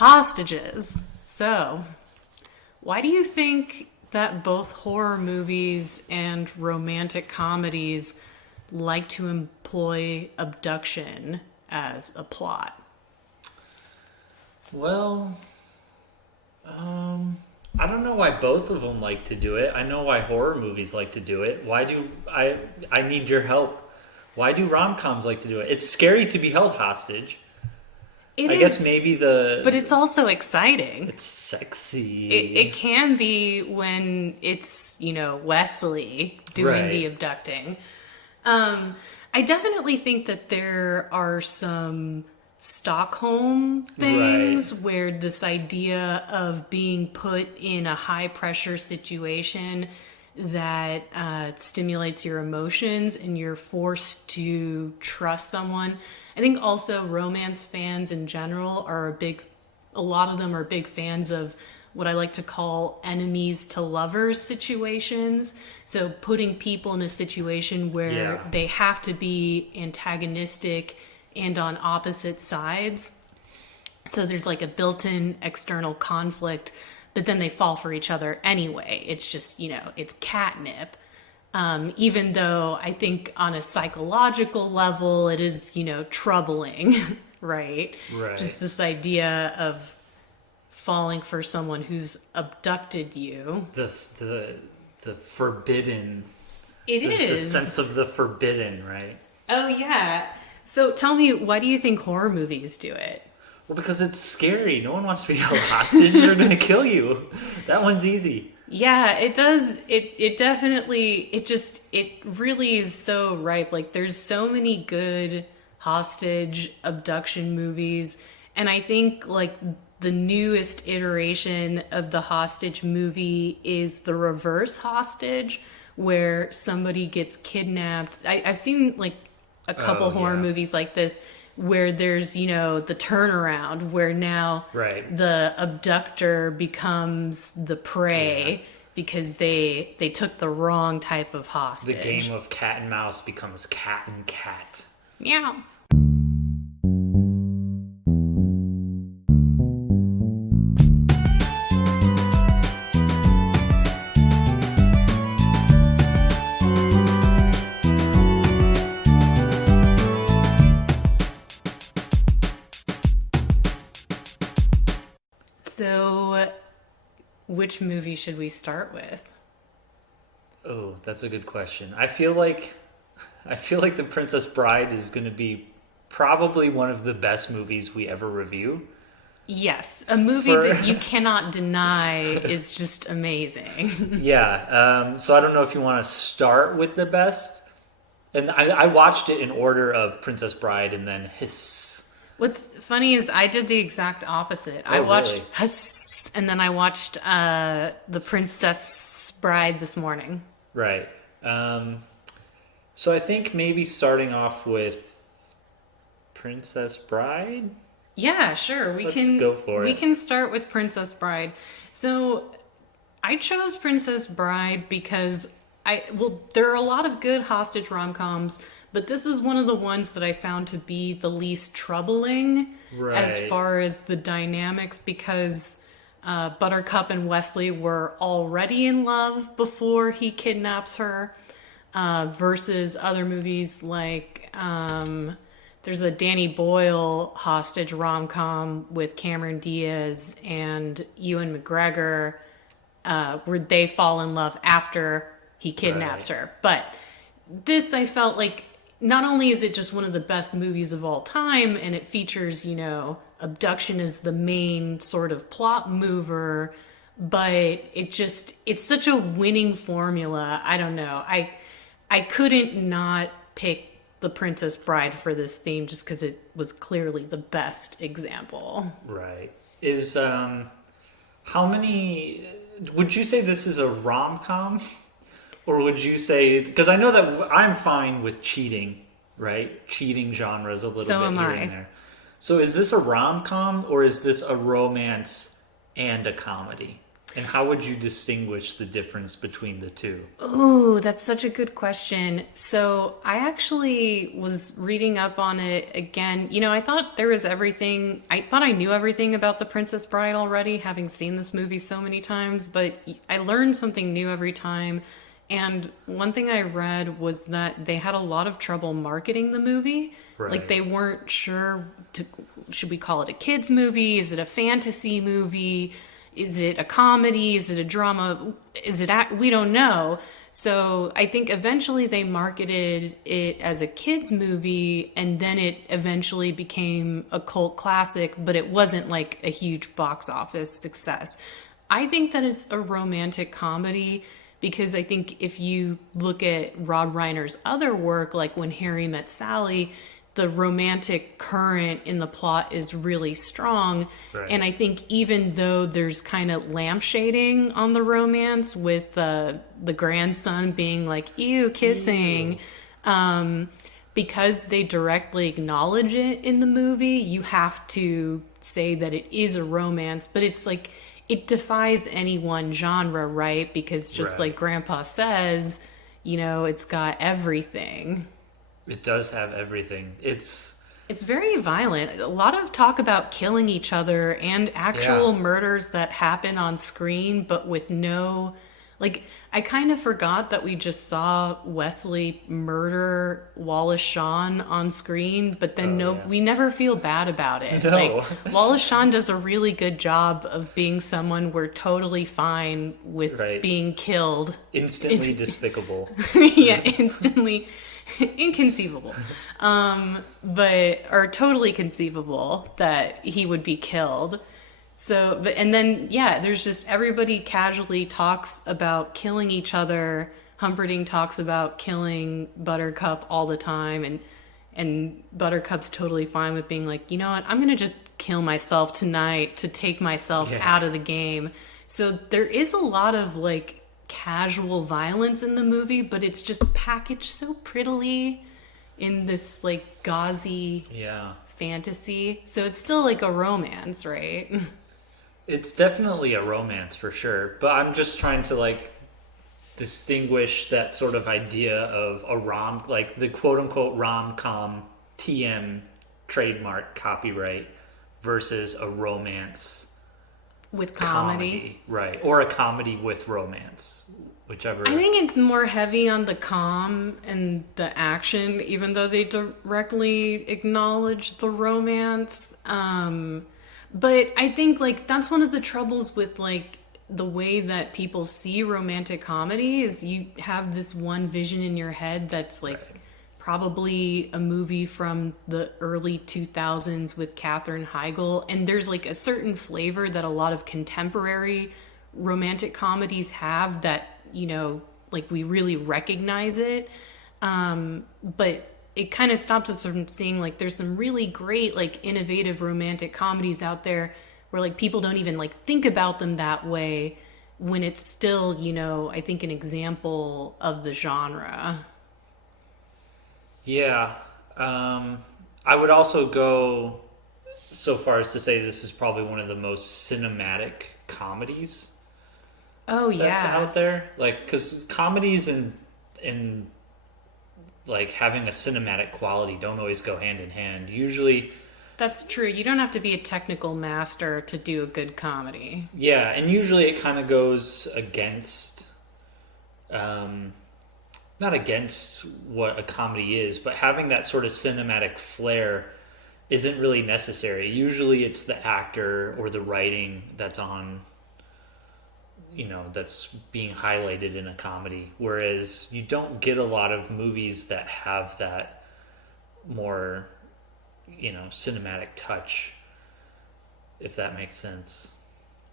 Hostages. So, why do you think that both horror movies and romantic comedies like to employ abduction as a plot? Well, I don't know why both of them like to do it. I know why horror movies like to do it. Why do I need your help. Why do rom-coms like to do it? It's scary to be held hostage. It I is, guess maybe the... but it's also exciting. It's sexy. It can be when it's, Wesley doing the Right. abducting. I definitely think that there are some Stockholm things Right. where this idea of being put in a high pressure situation that stimulates your emotions and you're forced to trust someone. I think also romance fans in general a lot of them are big fans of what I like to call enemies to lovers situations. So putting people in a situation where Yeah. they have to be antagonistic and on opposite sides. So there's like a built-in external conflict, but then they fall for each other anyway. It's just, it's catnip. Even though I think on a psychological level, it is, troubling, right? Right. Just this idea of falling for someone who's abducted you. The forbidden. It There's the is. sense of the forbidden, right? Oh, yeah. So tell me, why do you think horror movies do it? Well, because it's scary. No one wants to be held hostage. They're going to kill you. That one's easy. Yeah, it does. It definitely, it really is so ripe. Like, there's so many good hostage abduction movies. And I think, like, the newest iteration of the hostage movie is the reverse hostage, where somebody gets kidnapped. I've seen, like, a couple horror yeah. movies like this where there's, the turnaround where now Right. the abductor becomes the prey because they took the wrong type of The hostage. game of cat and mouse becomes cat and cat. Yeah. So, which movie should we start with? Oh, that's a good question. I feel like The Princess Bride is going to be probably one of the best movies we ever review. Yes, a movie For- that you cannot deny is just amazing. Yeah. So I don't know if you want to start with the best. And I watched it in order of Princess Bride and then Hiss. What's funny is I did the exact opposite. I Oh, watched really? Huss, and then I watched The Princess Bride this morning. Right. So I think maybe starting off with Princess Bride. Yeah, sure. Let's go for we it. can start with Princess Bride. So I chose Princess Bride because there are a lot of good hostage rom-coms, but this is one of the ones that I found to be the least troubling as Right. far as the dynamics because Buttercup and Wesley were already in love before he kidnaps her, versus other movies like there's a Danny Boyle hostage rom-com with Cameron Diaz and Ewan McGregor, where they fall in love after he kidnaps Right. her. But this, I felt like, not only is it just one of the best movies of all time, and it features, abduction as the main sort of plot mover, but it's such a winning formula. I don't know. I couldn't not pick The Princess Bride for this theme just because it was clearly the best example. Right. Is how many would you say this is a rom-com? Or would you say, because I know that I'm fine with cheating, right? Cheating genres a little So bit am here I. and there. So is this a rom-com or is this a romance and a comedy? And how would you distinguish the difference between the two? Ooh, that's such a good question. So I actually was reading up on it again. I thought there was everything. I thought I knew everything about The Princess Bride already, having seen this movie so many times, but I learned something new every time. And one thing I read was that they had a lot of trouble marketing the movie. Right. Like they weren't sure should we call it a kids movie? Is it a fantasy movie? Is it a comedy? Is it a drama? We don't know. So I think eventually they marketed it as a kids movie, and then it eventually became a cult classic, but it wasn't like a huge box office success. I think that it's a romantic comedy because I think if you look at Rob Reiner's other work, like When Harry Met Sally, the romantic current in the plot is really strong. Right. And I think even though there's kind of lampshading on the romance with the grandson being like, ew, kissing, because they directly acknowledge it in the movie, you have to say that it is a romance. But it's like, it defies any one genre, right? Because just Right. like Grandpa says, it's got everything. It does have everything. It's very violent. A lot of talk about killing each other and actual murders that happen on screen, but with no... Like, I kind of forgot that we just saw Wesley murder Wallace Shawn on screen, but then we never feel bad about it. No. Like, Wallace Shawn does a really good job of being someone we're totally fine with being killed. instantly despicable. Yeah, instantly... inconceivable, or totally conceivable that he would be killed. So, and then, there's just everybody casually talks about killing each other. Humperdinck talks about killing Buttercup all the time, and Buttercup's totally fine with being like, you know what, I'm going to just kill myself tonight to take myself out of the game. So there is a lot of like casual violence in the movie, but it's just packaged so prettily in this like gauzy fantasy. So it's still like a romance, right? It's definitely a romance for sure, but I'm just trying to like distinguish that sort of idea of a like the quote unquote rom-com TM trademark copyright versus a romance with comedy. Right, or a comedy with romance, whichever. I think it's more heavy on the and the action, even though they directly acknowledge the romance. But I think like that's one of the troubles with like the way that people see romantic comedy is you have this one vision in your head that's like probably a movie from the early 2000s with Katherine Heigl, and there's like a certain flavor that a lot of contemporary romantic comedies have that, like we really recognize it, but it kind of stops us from seeing like there's some really great like innovative romantic comedies out there where like people don't even like think about them that way when it's still, I think an example of the genre. Yeah. I would also go so far as to say this is probably one of the most cinematic comedies that's out there. Like, because comedies and like having a cinematic quality don't always go hand in hand. Usually... That's true. You don't have to be a technical master to do a good comedy. Yeah, and usually it kind of goes against... not against what a comedy is, but having that sort of cinematic flair isn't really necessary. Usually it's the actor or the writing that's on, that's being highlighted in a comedy. Whereas you don't get a lot of movies that have that more, cinematic touch, if that makes sense.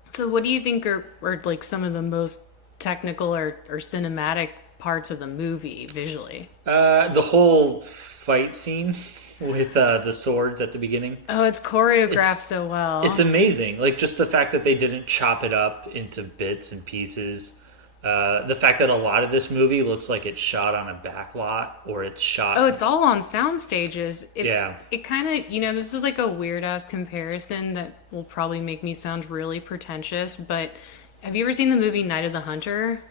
So what do you think are like some of the most technical or cinematic parts of the movie visually? The whole fight scene with the swords at the beginning. Oh, it's choreographed so well. It's amazing. Like just the fact that they didn't chop it up into bits and pieces. The fact that a lot of this movie looks like it's shot on a back lot or it's shot... Oh, it's all on sound stages. Yeah. It kind of, this is like a weird-ass comparison that will probably make me sound really pretentious, but Have you ever seen the movie Night of the Hunter?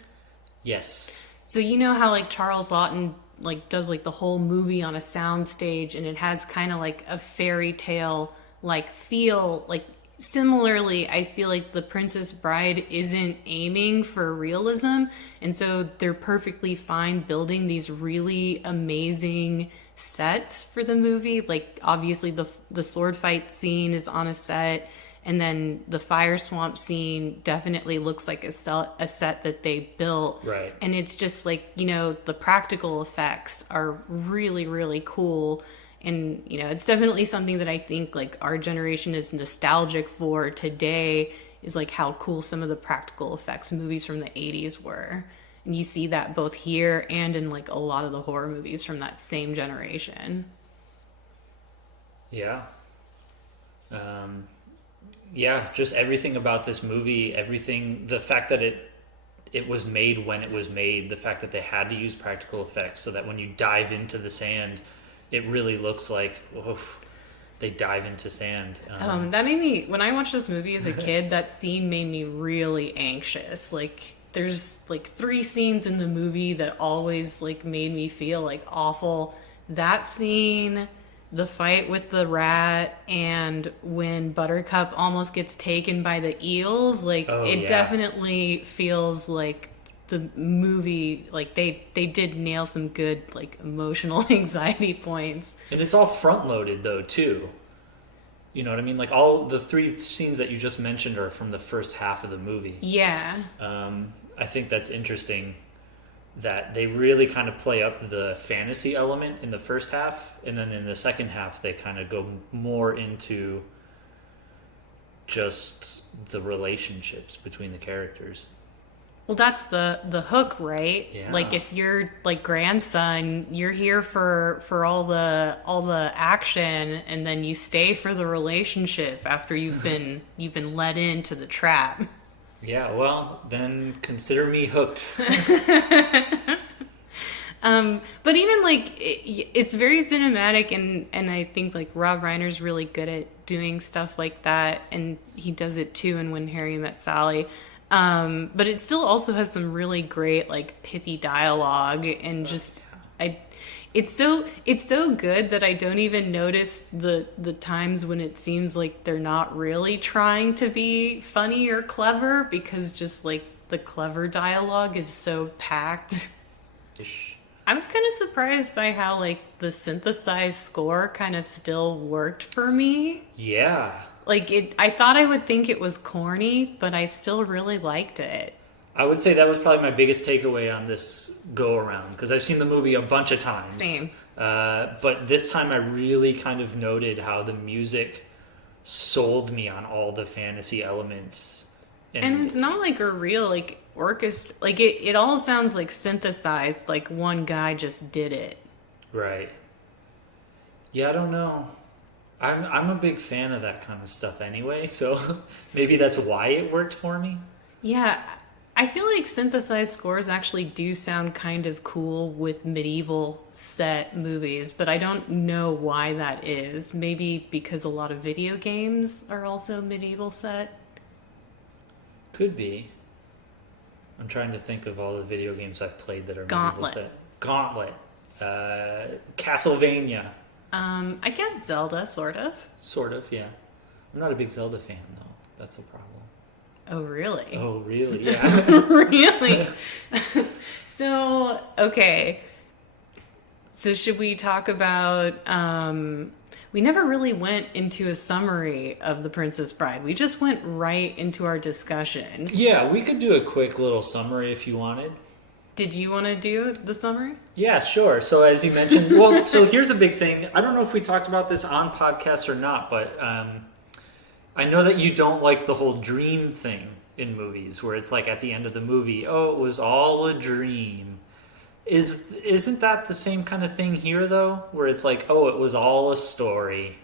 Yes. So you know how like Charles Laughton like does like the whole movie on a sound stage, and it has kind of like a fairy tale like feel. Like similarly, I feel like The Princess Bride isn't aiming for realism, and so they're perfectly fine building these really amazing sets for the movie. Like obviously the sword fight scene is on a set, and then the fire swamp scene definitely looks like a set that they built. Right. And it's just like, the practical effects are really, really cool. And, it's definitely something that I think like our generation is nostalgic for today, is like how cool some of the practical effects movies from the 80s were. And you see that both here and in like a lot of the horror movies from that same generation. Yeah. Yeah, just everything about this movie, the fact that it was made when it was made, the fact that they had to use practical effects so that when you dive into the sand, it really looks like, they dive into sand. That made me, when I watched this movie as a kid, that scene made me really anxious. Like, there's like 3 scenes in the movie that always like made me feel like awful. That scene, the fight with the rat, and when Buttercup almost gets taken by the eels, like definitely feels like the movie, like they did nail some good like emotional anxiety points. And it's all front loaded though too. You know what I mean? Like all the 3 scenes that you just mentioned are from the first half of the movie. Yeah. I think that's interesting that they really kind of play up the fantasy element in the first half, and then in the second half they kind of go more into just the relationships between the characters. Well, that's the hook, right? Yeah. Like if you're like grandson, you're here for all the action, and then you stay for the relationship after you've been led into the trap. Yeah, well, then consider me hooked. But even like it's very cinematic, and I think like Rob Reiner's really good at doing stuff like that, and he does it too in When Harry Met Sally. But it still also has some really great like pithy dialogue, and just it's so good that I don't even notice the times when it seems like they're not really trying to be funny or clever, because just like the clever dialogue is so packed. I was kind of surprised by how like the synthesized score kind of still worked for me. Yeah. Like I thought I would think it was corny, but I still really liked it. I would say that was probably my biggest takeaway on this go around, because I've seen the movie a bunch of times. Same. But this time I really kind of noted how the music sold me on all the fantasy elements. And it's not like a real like orchestra. Like it all sounds like synthesized, like one guy just did it. Right. Yeah, I don't know. I'm a big fan of that kind of stuff anyway, so maybe that's why it worked for me. Yeah, I feel like synthesized scores actually do sound kind of cool with medieval set movies, but I don't know why that is. Maybe because a lot of video games are also medieval set? Could be. I'm trying to think of all the video games I've played that are Gauntlet. medieval set. Gauntlet. Castlevania. I guess Zelda, sort of. Sort of, yeah. I'm not a big Zelda fan, though. That's the problem. Oh, really? Oh, really? Yeah. Really? So, okay. So should we talk about, we never really went into a summary of The Princess Bride. We just went right into our discussion. Yeah, we could do a quick little summary if you wanted. Did you want to do the summary? Yeah, sure. So as you mentioned, well, so here's a big thing. I don't know if we talked about this on podcasts or not, but I know that you don't like the whole dream thing in movies, where it's like at the end of the movie, oh, it was all a dream. Isn't that the same kind of thing here, though? Where it's like, oh, it was all a story.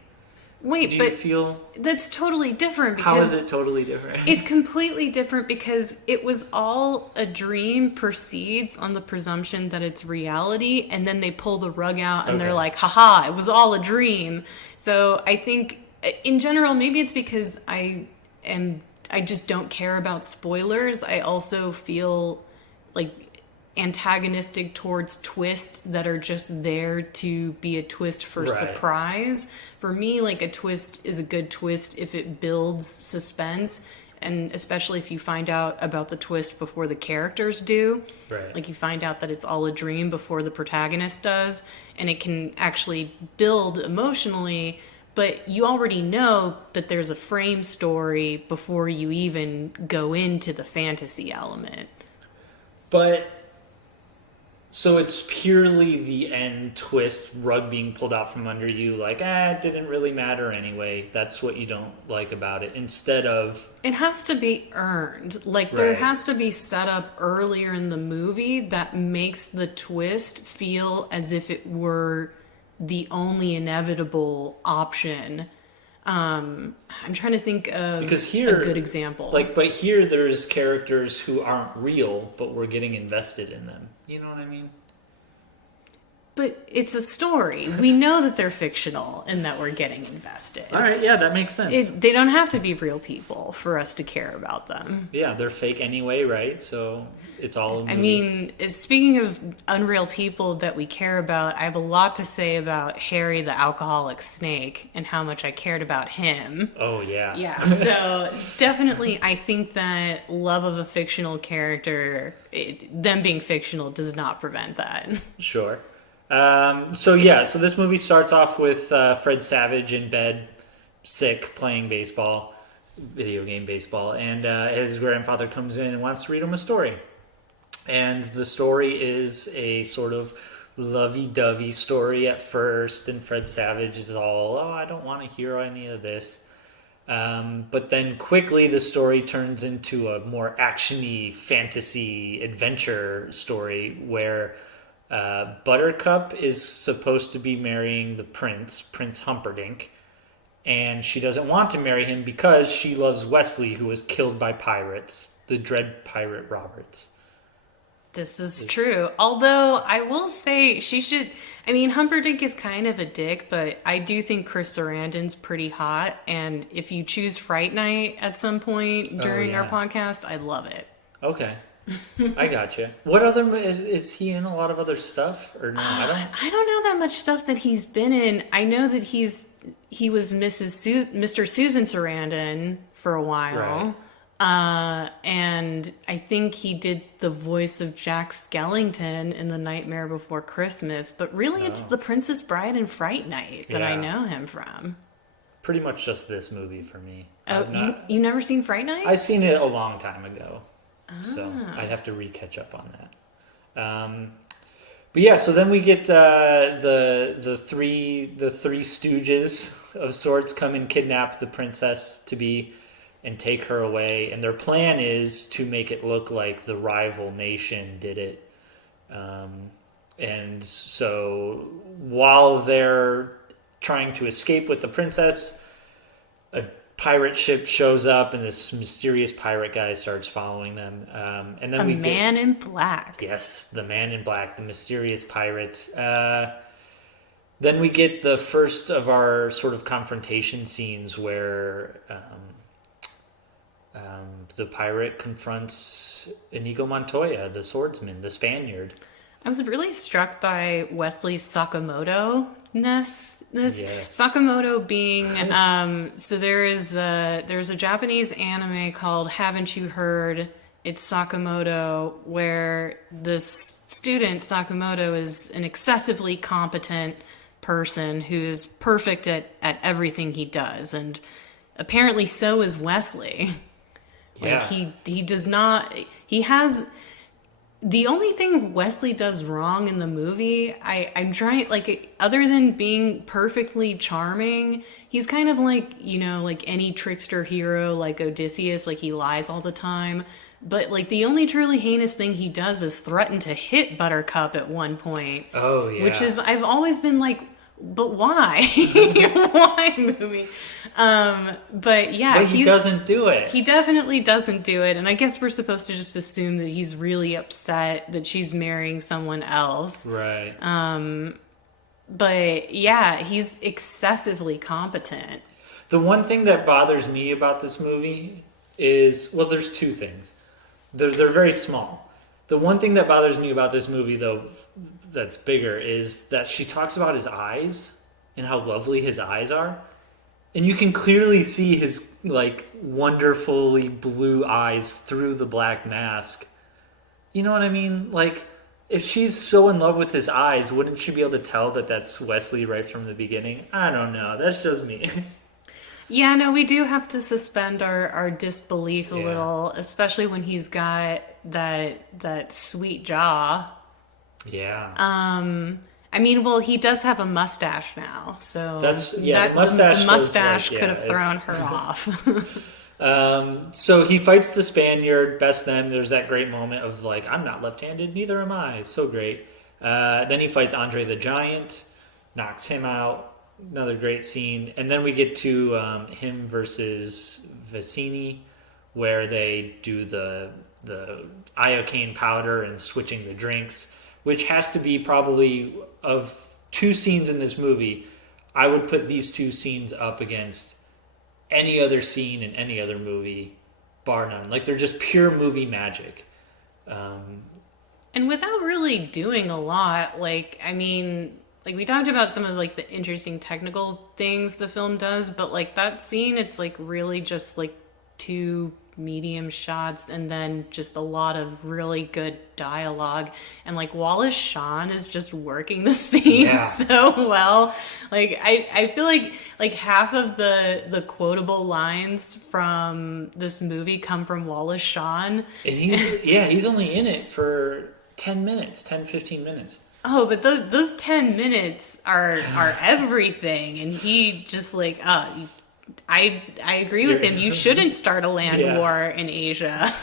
Wait, Do but you feel... that's totally different. Because How is it totally different? It's completely different because it was all a dream proceeds on the presumption that it's reality, and then they pull the rug out and they're like, haha, it was all a dream. So I think in general, maybe it's because I I just don't care about spoilers. I also feel like antagonistic towards twists that are just there to be a twist for Right. surprise. For me, like, a twist is a good twist if it builds suspense, and especially if you find out about the twist before the characters do. Right. Like, you find out that it's all a dream before the protagonist does, and it can actually build emotionally, but you already know that there's a frame story before you even go into the fantasy element. But so it's purely the end twist, rug being pulled out from under you, like, it didn't really matter anyway. That's what you don't like about it. Instead of, It has to be earned. Like, there Right. has to be set up earlier in the movie that makes the twist feel as if it were the only inevitable option. I'm trying to think of because here, a good example. like, but here there's characters who aren't real, but we're getting invested in them. You know what I mean? But it's a story. We know that they're fictional and that we're getting invested. All right, yeah, that makes sense. They don't have to be real people for us to care about them. Yeah, they're fake anyway, right? So it's all a movie. I mean, speaking of unreal people that we care about, I have a lot to say about Harry the alcoholic snake and how much I cared about him. Oh, yeah. Yeah, so definitely I think that love of a fictional character, them being fictional, does not prevent that. Sure. So this movie starts off with Fred Savage in bed, sick, playing baseball, video game baseball, and his grandfather comes in and wants to read him a story. And the story is a sort of lovey-dovey story at first, and Fred Savage is all, I don't want to hear any of this. But then quickly the story turns into a more action-y, fantasy, adventure story where Buttercup is supposed to be marrying the Prince Humperdinck, and she doesn't want to marry him because she loves Wesley, who was killed by pirates, the dread pirate Roberts. This is true. Although I will say she should. I mean, Humperdinck is kind of a dick, but I do think Chris Sarandon's pretty hot. And if you choose Fright Night at some point during our yeah. podcast, I love it. Okay. I gotcha. What other is he in? A lot of other stuff, or no? I don't know that much stuff that he's been in. I know that he was Mr. Susan Sarandon for a while. Right. And I think he did the voice of Jack Skellington in The Nightmare Before Christmas. But really, it's The Princess Bride and Fright Night that I know him from. Pretty Pretty much just this movie for me. Oh, you never seen Fright Night? I've seen it a long time ago, so I'd have to re-catch up on that. But yeah, so then we get the three stooges of sorts come and kidnap the princess to be and take her away, and their plan is to make it look like the rival nation did it. And so while they're trying to escape with the princess, a pirate ship shows up, and this mysterious pirate guy starts following them. And then A Man in Black. Yes, the Man in Black, the mysterious pirate. Then we get the first of our sort of confrontation scenes where the pirate confronts Inigo Montoya, the swordsman, the Spaniard. I was really struck by Wesley's Sakamoto-ness. Yes. Sakamoto being so there's a Japanese anime called Haven't You Heard? It's Sakamoto, where this student Sakamoto is an excessively competent person who's perfect at everything he does, and apparently so is Wesley. Yeah. Like he does not. He has. The only thing Wesley does wrong in the movie, I'm trying, like, other than being perfectly charming, he's kind of like, like any trickster hero, like Odysseus, like he lies all the time. But, like, the only truly heinous thing he does is threaten to hit Buttercup at one point. Oh, yeah. Which is, I've always been like, but why? Why, movie? But yeah, But he doesn't do it. He definitely doesn't do it, and I guess we're supposed to just assume that he's really upset that she's marrying someone else. Right. But yeah, he's excessively competent. The one thing that bothers me about this movie is, well, there's two things. They're very small. The one thing that bothers me about this movie, though, that's bigger, is that she talks about his eyes and how lovely his eyes are. And you can clearly see his, like, wonderfully blue eyes through the black mask. You know what I mean? Like, if she's so in love with his eyes, wouldn't she be able to tell that that's Wesley right from the beginning? I don't know. That's just me. Yeah, no, we do have to suspend our disbelief a little, especially when he's got that sweet jaw. Yeah. I mean, well, he does have a mustache now, so the mustache could have thrown her off. So he fights the Spaniard, best them. There's that great moment of like, I'm not left-handed, neither am I. So great. Then he fights Andre the Giant, knocks him out. Another great scene. And then we get to him versus Vicini, where they do the iocane powder and switching the drinks, which has to be probably, of two scenes in this movie, I would put these two scenes up against any other scene in any other movie, bar none. Like, they're just pure movie magic. And without really doing a lot, like, I mean, like, we talked about some of, like, the interesting technical things the film does, but, like, that scene, it's, like, really just, like, two medium shots and then just a lot of really good dialogue. And, like, Wallace Shawn is just working the scene so well. Like, I feel like half of the quotable lines from this movie come from Wallace Shawn. And he's only in it for 10 15 minutes. Oh, but those 10 minutes are everything, and he just like, I agree with him. You shouldn't start a land war in Asia.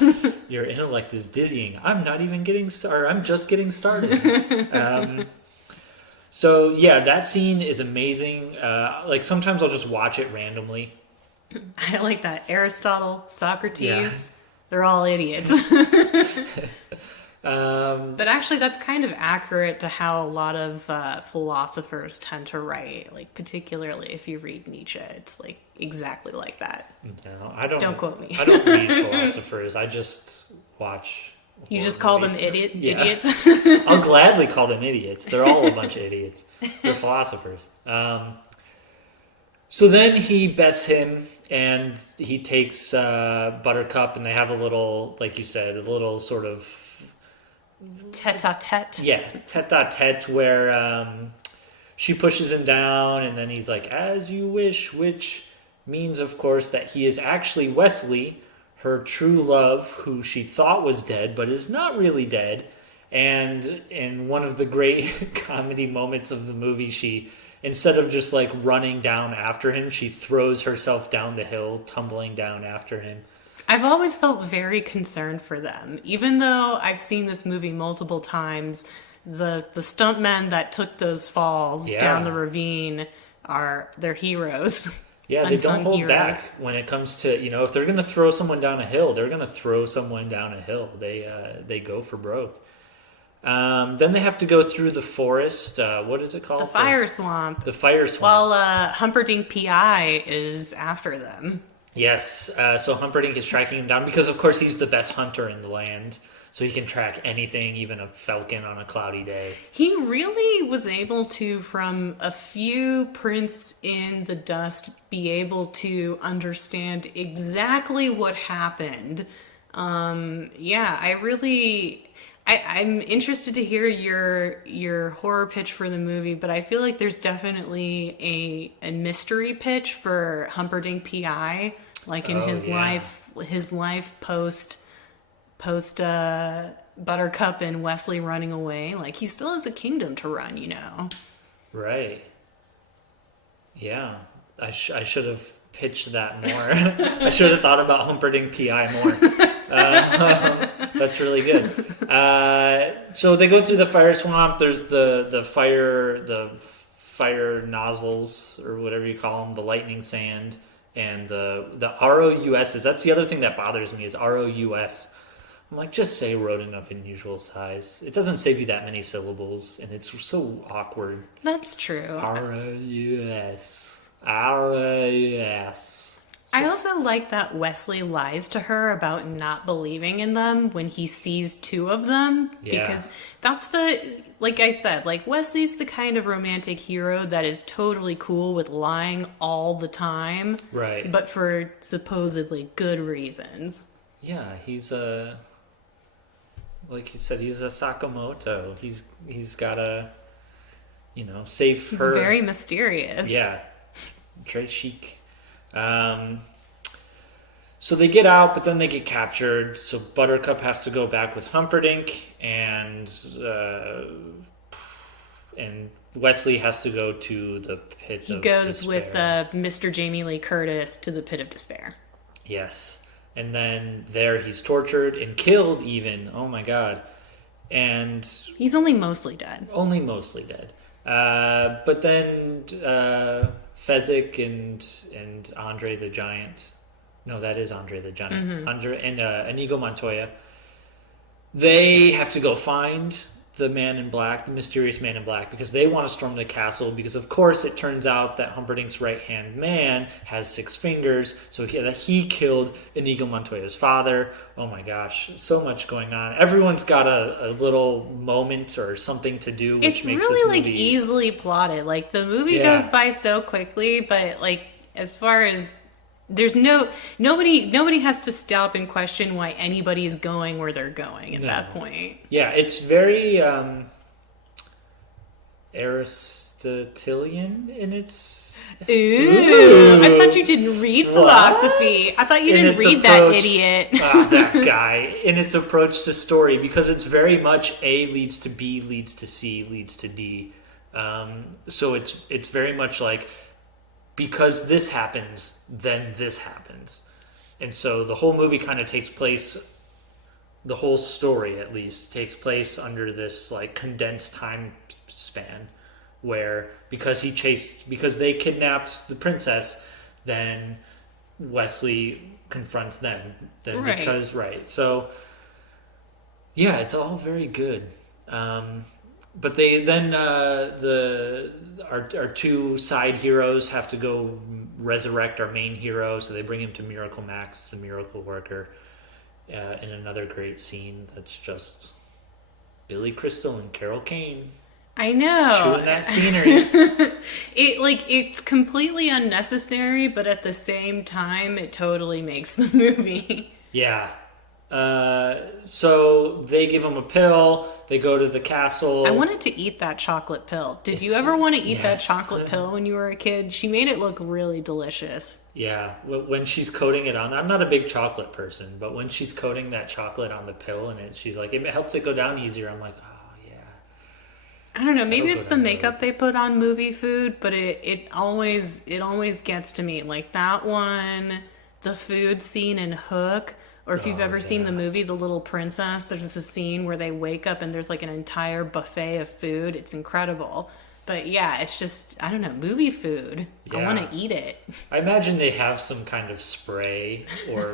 Your intellect is dizzying. I'm not even getting started. I'm just getting started. So yeah, that scene is amazing. Like, sometimes I'll just watch it randomly. I like that. Aristotle, Socrates, they're all idiots. But actually, that's kind of accurate to how a lot of philosophers tend to write. Like, particularly if you read Nietzsche, it's like exactly like that. No, I don't. Don't quote me. I don't read philosophers. I just watch. You just call them idiots? I'll gladly call them idiots. They're all a bunch of idiots. They're philosophers. So then he bests him, and he takes Buttercup, and they have a little, like you said, a little sort of tete-a-tete. Yeah, tete-a-tete, where she pushes him down, and then he's like, as you wish, which means, of course, that he is actually Wesley, her true love, who she thought was dead, but is not really dead. And in one of the great comedy moments of the movie, she, instead of just like running down after him, she throws herself down the hill, tumbling down after him. I've always felt very concerned for them. Even though I've seen this movie multiple times, the stuntmen that took those falls down the ravine they're heroes. Yeah, they don't hold back when it comes to, if they're going to throw someone down a hill, they're going to throw someone down a hill. They go for broke. Then they have to go through the forest. What is it called? The fire swamp. The fire swamp. While Humperdinck P.I. is after them. Yes, so Humperdinck is tracking him down because, of course, he's the best hunter in the land. So he can track anything, even a falcon on a cloudy day. He really was able to, from a few prints in the dust, be able to understand exactly what happened. I'm interested to hear your horror pitch for the movie, but I feel like there's definitely a mystery pitch for Humperdinck P.I. Like in his life post Buttercup and Wesley running away. Like, he still has a kingdom to run, Right. Yeah, I should have pitched that more. I should have thought about Humperdinck P.I. more. That's really good. So they go through the fire swamp. There's the fire nozzles, or whatever you call them, the lightning sand, and the ROUSs. That's the other thing that bothers me, is ROUS. I'm like, just say rodent of unusual size. It doesn't save you that many syllables, and it's so awkward. That's true. ROUS. ROUS. I also like that Wesley lies to her about not believing in them when he sees two of them. Yeah. Because like I said, like Wesley's the kind of romantic hero that is totally cool with lying all the time. Right. But for supposedly good reasons. Yeah, he's like you said, he's a Sakamoto. He's gotta, save He's her. very mysterious. Yeah, très chic. So they get out, but then they get captured. So Buttercup has to go back with Humperdinck, and Wesley has to go to the pit. He of goes despair. with Mr. Jamie Lee Curtis to the pit of despair. Yes, and then there he's tortured and killed. Even, oh my god, and He's only mostly dead. only mostly dead. But then Fezzik and Andre the Giant. No, that is Andre the Giant. Mm-hmm. Andre and Inigo Montoya. They have to go find the Man in Black, the mysterious Man in Black, because they want to storm the castle. Because of course, it turns out that Humperdinck's right hand man has 6 fingers, so he killed Inigo Montoya's father. Oh my gosh, so much going on. Everyone's got a little moment or something to do, which It's makes really this movie easily plotted. Like the movie Yeah. goes by so quickly, but like as far as there's nobody has to stop and question why anybody is going where they're going at that point. Yeah, it's very Aristotelian in its Ooh, I thought you didn't read philosophy. I thought you in didn't its read that approach- idiot. that guy in its approach to story, because it's very much A leads to B leads to C leads to D. So it's very much like, because this happens, then this happens. And so the whole movie kind of takes place, the whole story at least takes place under this like condensed time span, where because they kidnapped the princess, then Wesley confronts them. Then Right. So yeah, it's all very good. But they then our 2 side heroes have to go resurrect our main hero, so they bring him to Miracle Max, the miracle worker, in another great scene that's just Billy Crystal and Carol Kane I know. chewing that scenery. It's completely unnecessary, but at the same time, it totally makes the movie. Yeah. So they give him a pill. They go to the castle. I wanted to eat that chocolate pill. Did you It's- ever want to eat that yes. chocolate pill when you were a kid? She made it look really delicious. Yeah, when she's coating it on, I'm not a big chocolate person, but when she's coating that chocolate on the pill and she's like, it helps it go down easier. I'm like, oh yeah. I don't know. Maybe That'll it's go the down makeup really they put on movie food, but it always gets to me. Like that one, the food scene in Hook. Or if you've ever seen the movie The Little Princess, there's a scene where they wake up and there's like an entire buffet of food. It's incredible. But yeah, it's just, I don't know, movie food. I Yeah. want to eat it. I imagine they have some kind of spray or,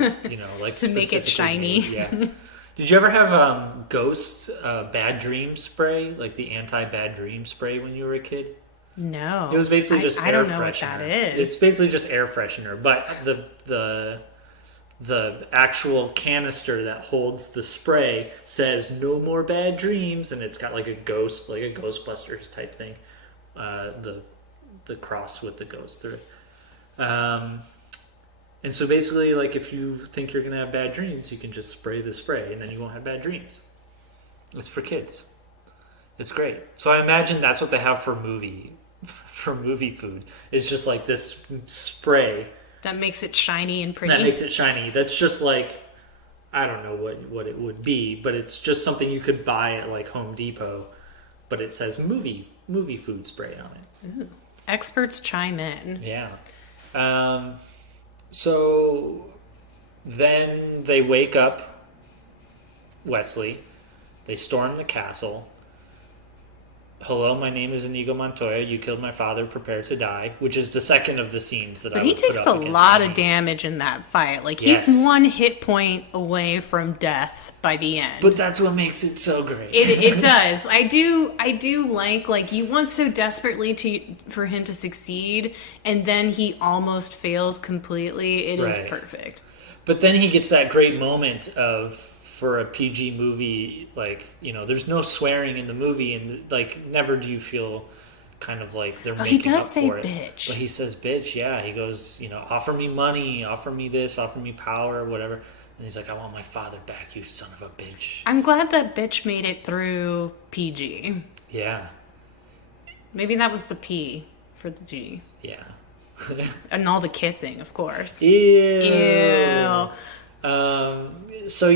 like To make it specifically shiny. made- Yeah. Did you ever have Ghost Bad Dream spray, like the anti-bad dream spray when you were a kid? No. It was basically just I air don't know freshener. what that is. It's basically just air freshener, but the actual canister that holds the spray says "No more bad dreams," and it's got like a ghost, like a Ghostbusters type thing. The cross with the ghost through it. And so basically, like if you think you're gonna have bad dreams, you can just spray the spray, and then you won't have bad dreams. It's for kids. It's great. So I imagine that's what they have for movie food. It's just like this spray That makes it shiny and pretty. that makes it shiny. That's just like, I don't know what it would be, but it's just something you could buy at like Home Depot, but it says movie food spray on it. Ooh. Experts chime in. Yeah. So then they wake up Wesley. They storm the castle. hello, my name is Inigo Montoya. You killed my father. Prepare to die. Which is the second of the scenes that I But would he takes put a up against lot of any. damage in that fight. Like, Yes. he's one hit point away from death by the end. But that's what makes it so great. It does. I do like you want so desperately for him to succeed, and then he almost fails completely. It is Right. perfect. But then he gets that great moment of, for a PG movie, like, there's no swearing in the movie, and like never do you feel kind of like they're he making does up say for it. bitch. But he says bitch, yeah. He goes, offer me money, offer me this, offer me power, whatever. And he's like, I want my father back, you son of a bitch. I'm glad that bitch made it through PG. Yeah, Maybe that was the P for the G. yeah. And all the kissing, of course. Ew. Ew. So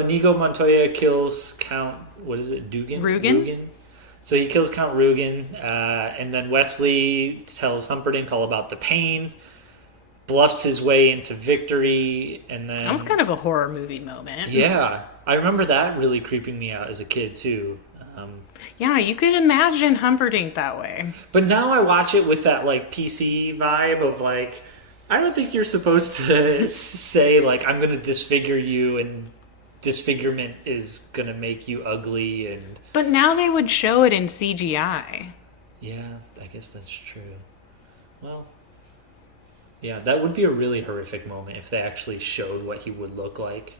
Inigo Montoya kills Count, what is it, Rugen? So he kills Count Rugen, and then Wesley tells Humperdinck all about the pain, bluffs his way into victory, and then... That was kind of a horror movie moment. Yeah, I remember that really creeping me out as a kid, too. Yeah, you could imagine Humperdinck that way. But now I watch it with that, like, PC vibe of, like, I don't think you're supposed to say, like, I'm going to disfigure you and disfigurement is going to make you ugly and... But now they would show it in CGI. Yeah, I guess that's true. Well, yeah, that would be a really horrific moment if they actually showed what he would look like.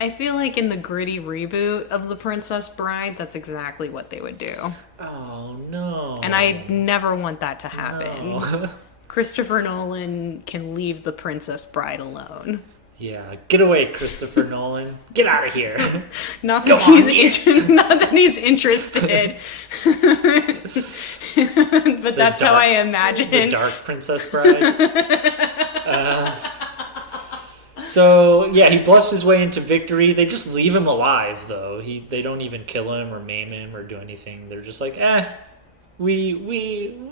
I feel like in the gritty reboot of The Princess Bride, that's exactly what they would do. Oh, no. And I never want that to happen. No. Christopher Nolan can leave The Princess Bride alone. Yeah, get away, Christopher Nolan. Get out of here. Not Go that on, not that he's interested. But that's how I imagine. The Dark Princess Bride. So, yeah, he bluffs his way into victory. They just leave him alive, though. They don't even kill him or maim him or do anything. They're just like, you'll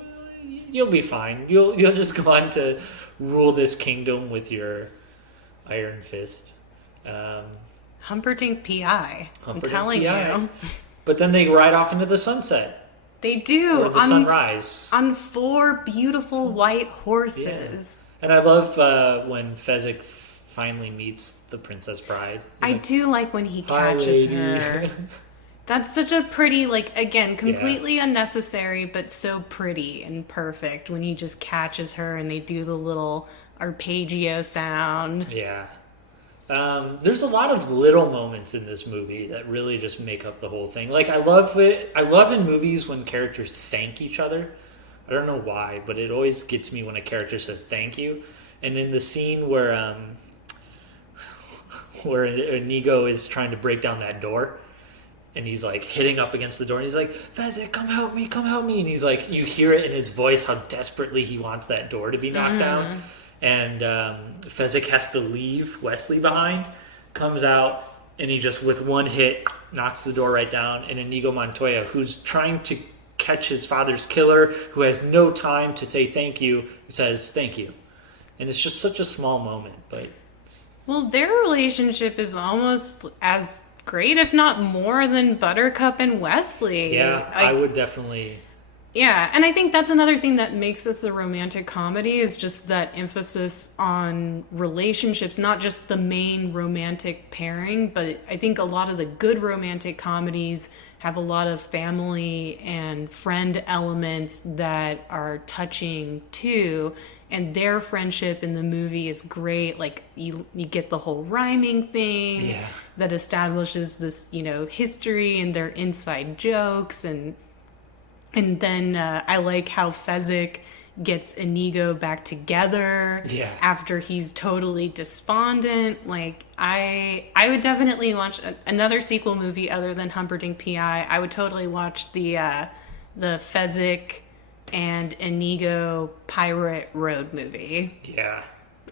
be fine. You'll just go on to rule this kingdom with your iron fist. Humperdinck P.I. I'm telling P.I.. you. But then they ride off into the sunset. They do. Or the sunrise. On 4 beautiful white horses. Yeah. And I love when Fezzik finally meets the Princess Bride. I do like when he "Hi, catches lady." her. That's such a pretty, like, again, completely unnecessary, but so pretty and perfect when he just catches her and they do the little arpeggio sound. Yeah. There's a lot of little moments in this movie that really just make up the whole thing. Like, I love in movies when characters thank each other. I don't know why, but it always gets me when a character says thank you. And in the scene where Inigo is trying to break down that door, and he's like hitting up against the door, and he's like, Fezzik, come help me, and he's like, you hear it in his voice how desperately he wants that door to be knocked down. And Fezzik has to leave Wesley behind, comes out, and he just, with one hit, knocks the door right down. And Inigo Montoya, who's trying to catch his father's killer, who has no time to say thank you, says thank you. And it's just such a small moment, but... Well, their relationship is almost as great, if not more, than Buttercup and Wesley. Yeah, I would definitely... Yeah, and I think that's another thing that makes this a romantic comedy is just that emphasis on relationships, not just the main romantic pairing, but I think a lot of the good romantic comedies have a lot of family and friend elements that are touching too, and their friendship in the movie is great. Like, you get the whole rhyming thing that establishes this, history and their inside jokes, and then I like how Fezzik gets Inigo back together after he's totally despondent. Like, I would definitely watch another sequel movie other than Humperdinck P.I. I would totally watch the Fezzik and Inigo Pirate Road movie. Yeah.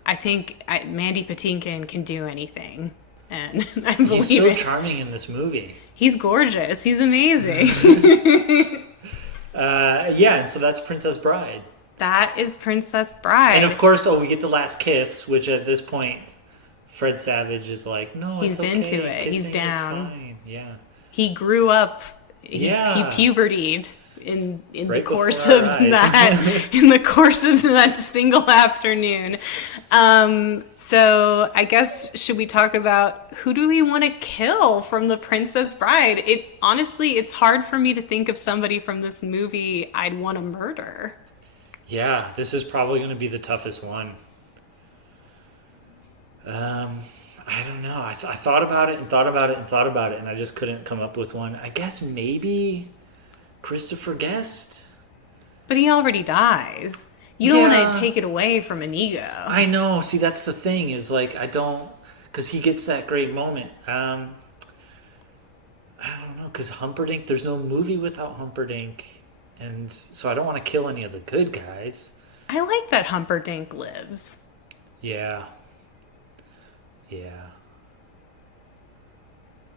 I think Mandy Patinkin can do anything, and I believe He's so it. charming in this movie. He's gorgeous. He's amazing. And so that's Princess Bride. That is Princess Bride. And of course, we get the last kiss, which at this point, Fred Savage is like, no, He's it's okay. into it. Kissing He's is down. fine. Yeah. He grew up. He Yeah. pubertied in the Right course before of our eyes. that in the course of that single afternoon. So I guess, should we talk about who do we want to kill from The Princess Bride? Honestly, it's hard for me to think of somebody from this movie I'd want to murder. Yeah, this is probably going to be the toughest one. I don't know. I thought about it and thought about it and thought about it, and I just couldn't come up with one. I guess maybe Christopher Guest. But he already dies. You don't Yeah. want to take it away from Inigo. I know. See, that's the thing is like I don't, because he gets that great moment. I don't know, because Humperdinck. There's no movie without Humperdinck, and so I don't want to kill any of the good guys. I like that Humperdinck lives. Yeah. Yeah.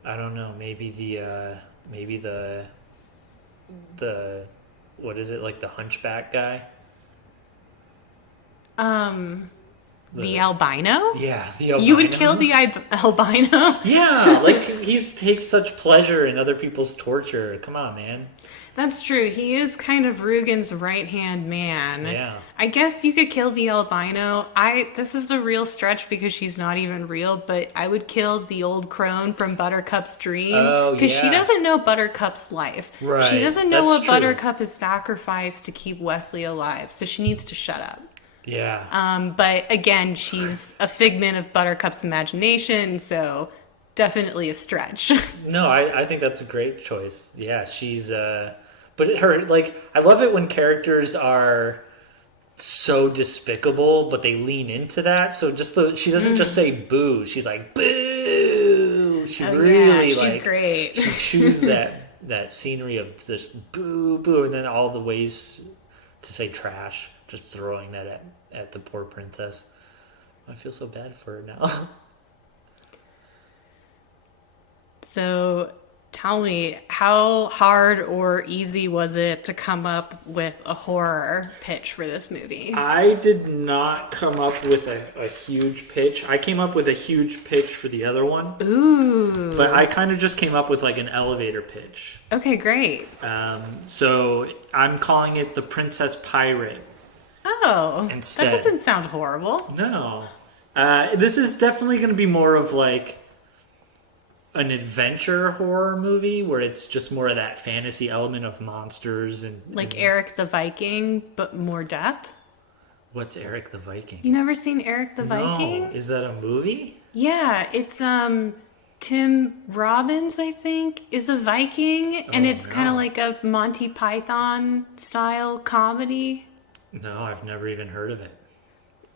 I don't know. Maybe the what is it, like the hunchback guy? The albino? Yeah, the albino. You would kill the albino? Yeah, like he takes such pleasure in other people's torture. Come on, man. That's true. He is kind of Rugen's right-hand man. Yeah. I guess you could kill the albino. This is a real stretch because she's not even real, but I would kill the old crone from Buttercup's dream. Oh, Because she yeah. doesn't know Buttercup's life. Right, She doesn't know that's what true. Buttercup has sacrificed to keep Wesley alive, so she needs to shut up. Yeah. But again, she's a figment of Buttercup's imagination, so definitely a stretch. No, I think that's a great choice. Yeah, she's but her, like, I love it when characters are so despicable, but they lean into that. So she doesn't just say boo. She's like boo. She really she's like great. she chews that scenery of just boo boo, and then all the ways to say trash, just throwing that at the poor princess. I feel so bad for her now. So tell me, how hard or easy was it to come up with a horror pitch for this movie? I did not come up with a huge pitch. I came up with a huge pitch for the other one. Ooh. But I kind of just came up with like an elevator pitch. Okay, great. So I'm calling it The Princess Pirate. Oh, Instead. that doesn't sound horrible. No. This is definitely going to be more of like an adventure horror movie where it's just more of that fantasy element of monsters and Like Eric the Viking, but more death? What's Eric the Viking? You never seen Eric the Viking? No, is that a movie? Yeah, it's Tim Robbins, I think, is a Viking, and it's kind of no. like a Monty Python style comedy. No, I've never even heard of it.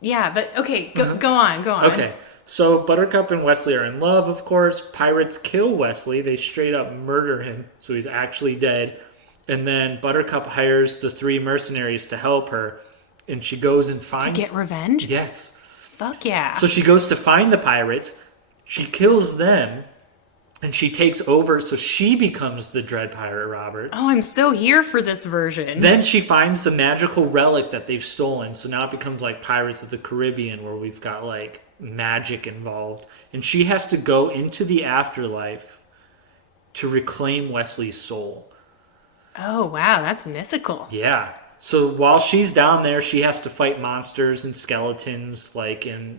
Yeah, but okay, go on. Okay, so Buttercup and Wesley are in love, of course. Pirates kill Wesley. They straight up murder him, so he's actually dead. And then Buttercup hires the 3 mercenaries to help her, and she goes and To finds... get revenge? Yes. Fuck yeah. So she goes to find the pirates, she kills them, and she takes over, so she becomes the Dread Pirate Roberts. Oh, I'm so here for this version. Then she finds the magical relic that they've stolen, so now it becomes like Pirates of the Caribbean, where we've got like magic involved. And she has to go into the afterlife to reclaim Wesley's soul. Oh, wow, that's mythical. Yeah. So while she's down there, she has to fight monsters and skeletons, like in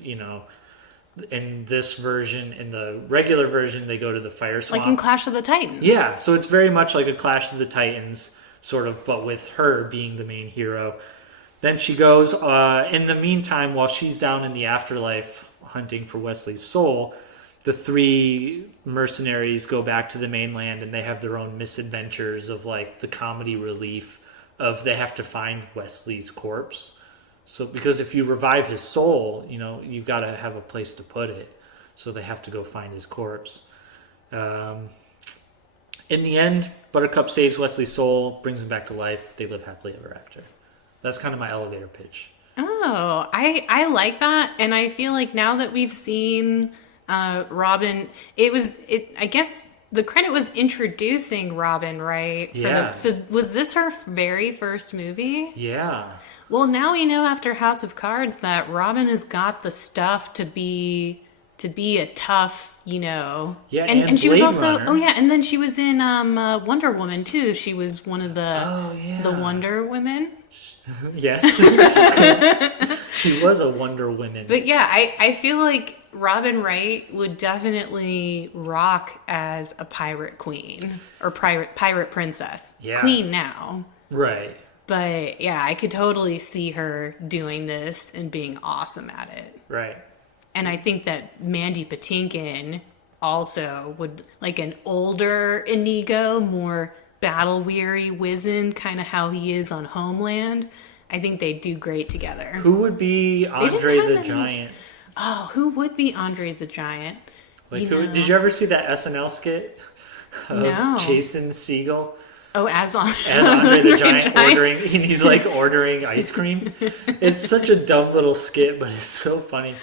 this version. In the regular version, they go to the fire swamp. Like in Clash of the Titans. Yeah, so it's very much like a Clash of the Titans, sort of, but with her being the main hero. Then she goes, in the meantime, while she's down in the afterlife hunting for Wesley's soul, the 3 mercenaries go back to the mainland and they have their own misadventures of like the comedy relief of they have to find Wesley's corpse. So, because if you revive his soul, you've got to have a place to put it. So they have to go find his corpse. In the end, Buttercup saves Wesley's soul, brings him back to life. They live happily ever after. That's kind of my elevator pitch. Oh, I like that. And I feel like now that we've seen Robin, I guess the credit was introducing Robin, right? Yeah. So was this her very first movie? Yeah. Well, now we know after House of Cards that Robin has got the stuff to be to be a tough, you know. Yeah, and she was Blade also Runner. oh yeah, and then she was in Wonder Woman too. She was one of the Wonder Women. Yes. She was a Wonder Woman. But yeah, I feel like Robin Wright would definitely rock as a pirate queen or pirate princess. Yeah. Queen now. Right. But yeah, I could totally see her doing this and being awesome at it. Right. And I think that Mandy Patinkin also would, like an older Inigo, more battle weary, wizened, kind of how he is on Homeland. I think they'd do great together. Who would be Andre the Giant? Oh, who would be Andre the Giant? Like, did you ever see that SNL skit of No. Jason Segel Oh, as Andre the Giant ordering, and he's like ordering ice cream? It's such a dumb little skit, but it's so funny.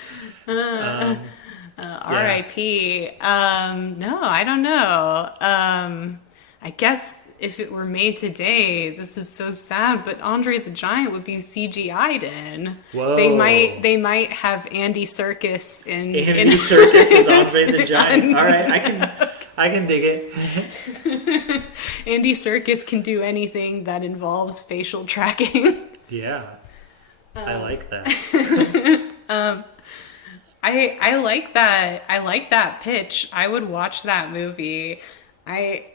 R.I.P. No, I don't know. I guess if it were made today, this is so sad, but Andre the Giant would be CGI'd in. Whoa. They might have Andy Serkis in Andy Serkis is Andre the Giant. All right, I can dig it. Andy Serkis can do anything that involves facial tracking. Yeah, I like that. I like that. I like that pitch. I would watch that movie. I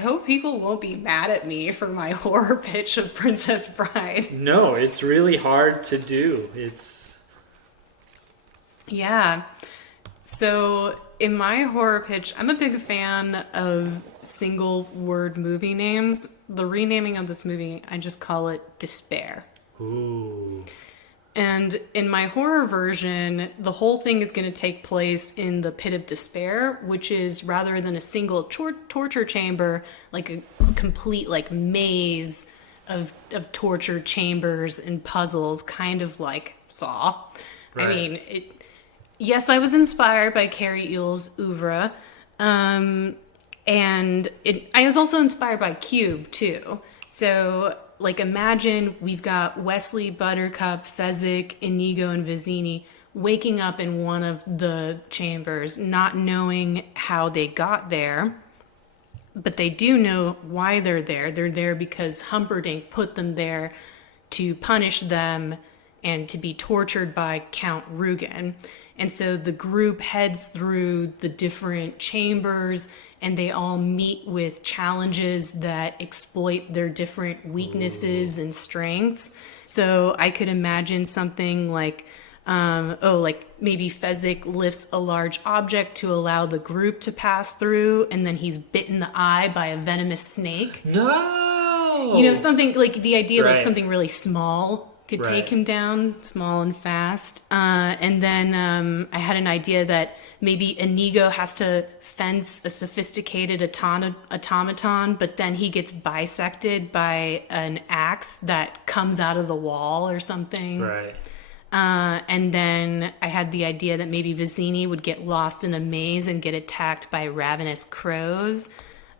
hope people won't be mad at me for my horror pitch of Princess Bride. No, it's really hard to do. Yeah. So in my horror pitch, I'm a big fan of single word movie names. The renaming of this movie, I just call it Despair. Ooh. And in my horror version, the whole thing is going to take place in the Pit of Despair, which is, rather than a single torture chamber, like a complete like maze of torture chambers and puzzles, kind of like Saw. Right. I mean, yes, I was inspired by Carrie Eel's oeuvre, and I was also inspired by Cube too. So, like, imagine we've got Wesley, Buttercup, Fezzik, Inigo, and Vizzini waking up in one of the chambers, not knowing how they got there, but they do know why they're there. They're there because Humperdinck put them there to punish them and to be tortured by Count Rugen. And so the group heads through the different chambers, and they all meet with challenges that exploit their different weaknesses and strengths. So I could imagine something like, like maybe Fezzik lifts a large object to allow the group to pass through, and then he's bitten the eye by a venomous snake. No! You know, something like the idea that Right. something really small could Right. take him down, small and fast. And then I had an idea that maybe Inigo has to fence a sophisticated automaton, but then he gets bisected by an axe that comes out of the wall or something. Right. And then I had the idea that maybe Vizzini would get lost in a maze and get attacked by ravenous crows.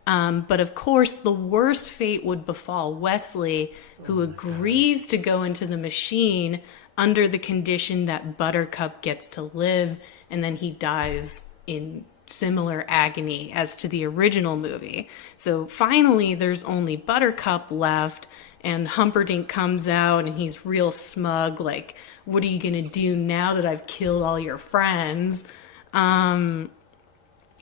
But of course, the worst fate would befall Wesley, who agrees to go into the machine under the condition that Buttercup gets to live, and then he dies in similar agony as to the original movie. So finally, there's only Buttercup left, and Humperdinck comes out, and he's real smug, like, what are you gonna do now that I've killed all your friends?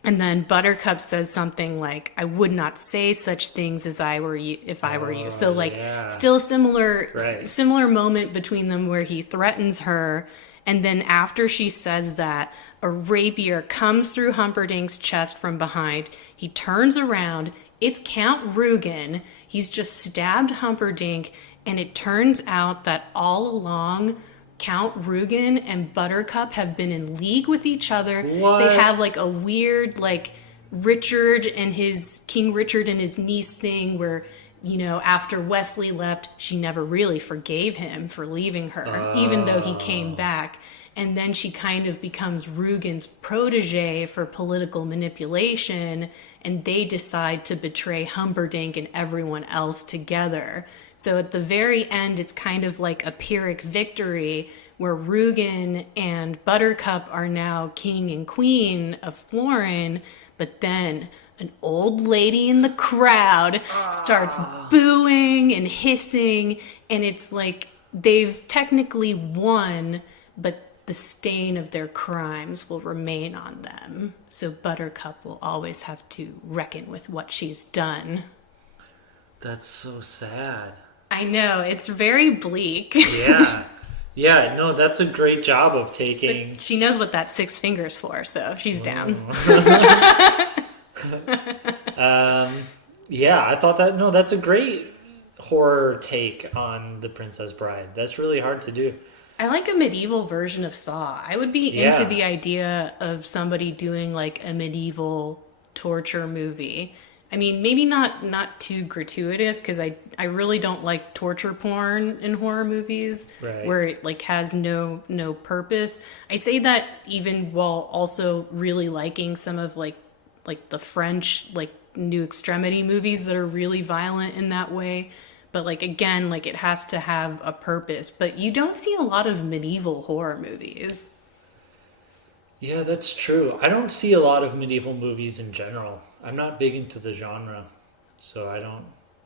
And then Buttercup says something like, I would not say such things as I were you if I were you. So like yeah. still similar Right. similar moment between them where he threatens her, and then after she says that, a rapier comes through Humperdinck's chest from behind. He turns around. It's Count Rugen. He's just stabbed Humperdinck, and it turns out that all along Count Rugen and Buttercup have been in league with each other. What? They have like a weird like King Richard and his niece thing where, you know, after Wesley left, she never really forgave him for leaving her, even though he came back. And then she kind of becomes Rugen's protege for political manipulation, and they decide to betray Humperdinck and everyone else together. So at the very end, it's kind of like a Pyrrhic victory where Rugen and Buttercup are now king and queen of Florin, but then an old lady in the crowd starts booing and hissing, and it's like they've technically won, but the stain of their crimes will remain on them. So Buttercup will always have to reckon with what she's done. That's so sad. I know, it's very bleak. Yeah. Yeah, no, that's a great job of taking... But she knows what that 6 fingers for, so she's down. Yeah, I thought that... No, that's a great horror take on The Princess Bride. That's really hard to do. I like a medieval version of Saw. I would be into the idea of somebody doing like a medieval torture movie. I mean, maybe not too gratuitous, because I really don't like torture porn in horror movies, right, where it like has no purpose. I say that even while also really liking some of like the French like New Extremity movies that are really violent in that way. But like again, like it has to have a purpose. But you don't see a lot of medieval horror movies. Yeah, that's true. I don't see a lot of medieval movies in general. I'm not big into the genre, so I don't...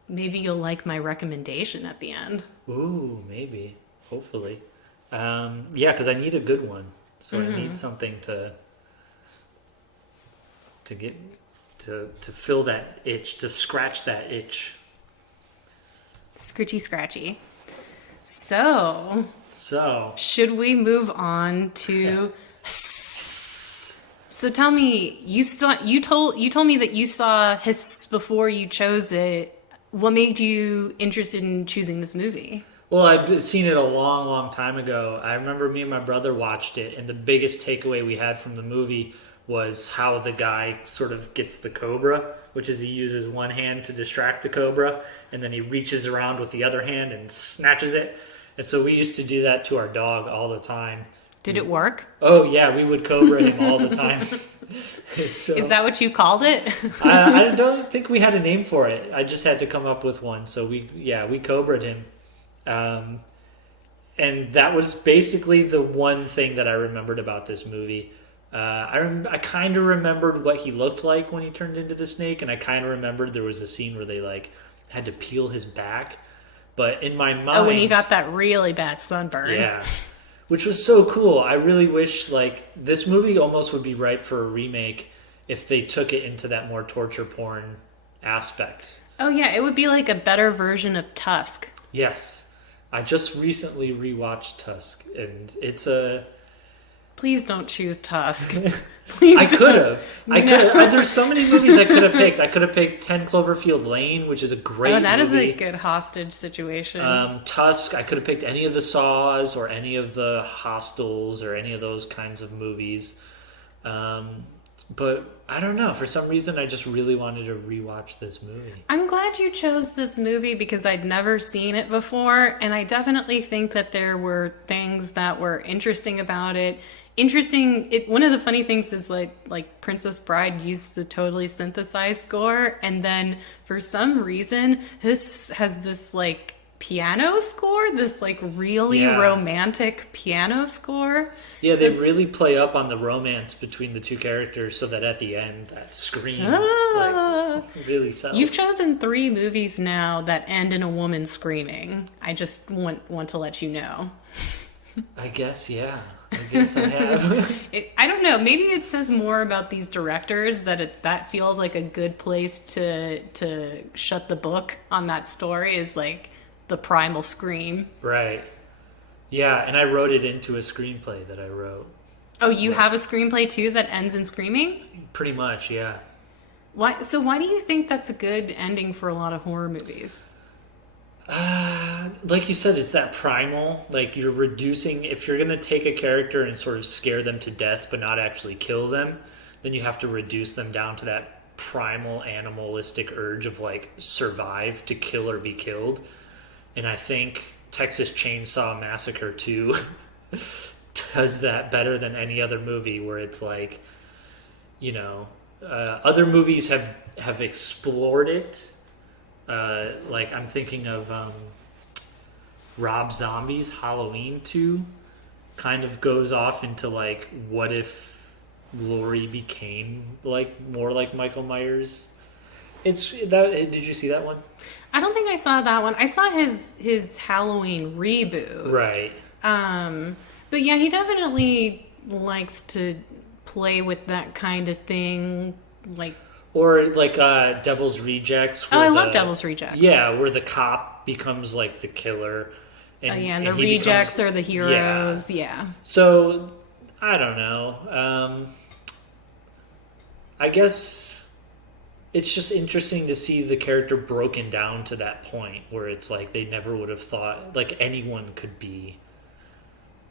Maybe you'll like my recommendation at the end. Ooh, maybe. Hopefully. Yeah, because I need a good one. So I need something to get... to fill that itch, to scratch that itch. Scritchy scratchy. So, should we move on to... So tell me, you told me that you saw Hiss before you chose it. What made you interested in choosing this movie? Well, I'd seen it a long, long time ago. I remember me and my brother watched it, and the biggest takeaway we had from the movie was how the guy sort of gets the cobra, which is he uses one hand to distract the cobra, and then he reaches around with the other hand and snatches it. And so we used to do that to our dog all the time. Did it work? Oh, yeah, we would cobra him all the time. So, is that what you called it? I don't think we had a name for it. I just had to come up with one. So we cobra'd him. And that was basically the one thing that I remembered about this movie. I kind of remembered what he looked like when he turned into the snake, and I kind of remembered there was a scene where they like had to peel his back. But in my mind... Oh, when he got that really bad sunburn. Yeah. Which was so cool. I really wish, like, this movie almost would be ripe for a remake if they took it into that more torture porn aspect. Oh, yeah. It would be like a better version of Tusk. Yes. I just recently rewatched Tusk, and it's a... Please don't choose Tusk. I could have. There's so many movies I could have picked. I could have picked 10 Cloverfield Lane, which is a great movie. That is a good hostage situation. Tusk, I could have picked any of the Saws or any of the Hostels or any of those kinds of movies. But I don't know. For some reason, I just really wanted to rewatch this movie. I'm glad you chose this movie because I'd never seen it before. And I definitely think that there were things that were interesting about it. One of the funny things is like Princess Bride uses a totally synthesized score, and then for some reason this has this like piano score, this like really romantic piano score. Yeah, they really play up on the romance between the two characters so that at the end that scream really sells. You've chosen 3 movies now that end in a woman screaming. I just want to let you know. I guess, yeah. I guess I have. I don't know. Maybe it says more about these directors that feels like a good place to shut the book on that story is like the primal scream. Right. Yeah, and I wrote it into a screenplay that I wrote. Oh, you have a screenplay too that ends in screaming? Pretty much, yeah. Why? So why do you think that's a good ending for a lot of horror movies? Like you said, it's that primal, like you're reducing, if you're going to take a character and sort of scare them to death but not actually kill them, then you have to reduce them down to that primal animalistic urge of like survive to kill or be killed. And I think Texas Chainsaw Massacre 2 does that better than any other movie, where it's like, you know, other movies have explored it. Like I'm thinking of Rob Zombie's Halloween 2 kind of goes off into like, what if Laurie became like more like Michael Myers? It's that. Did you see that one? I don't think I saw that one. I saw his Halloween reboot. Right. But yeah, he definitely likes to play with that kind of thing, like. Or like Devil's Rejects. Oh, I love Devil's Rejects. Yeah, where the cop becomes like the killer. And the rejects are the heroes. Yeah. So I don't know. I guess it's just interesting to see the character broken down to that point where it's like they never would have thought like anyone could be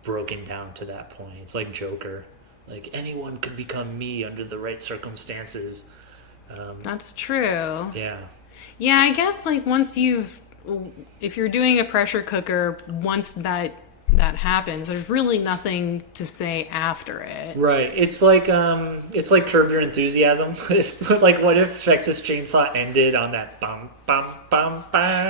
broken down to that point. It's like Joker. Like anyone could become me under the right circumstances. That's true. Yeah. Yeah, I guess like if you're doing a pressure cooker, once that happens, there's really nothing to say after it. Right. It's like Curb Your Enthusiasm. Like what if Texas Chainsaw ended on that bum bum bum bum.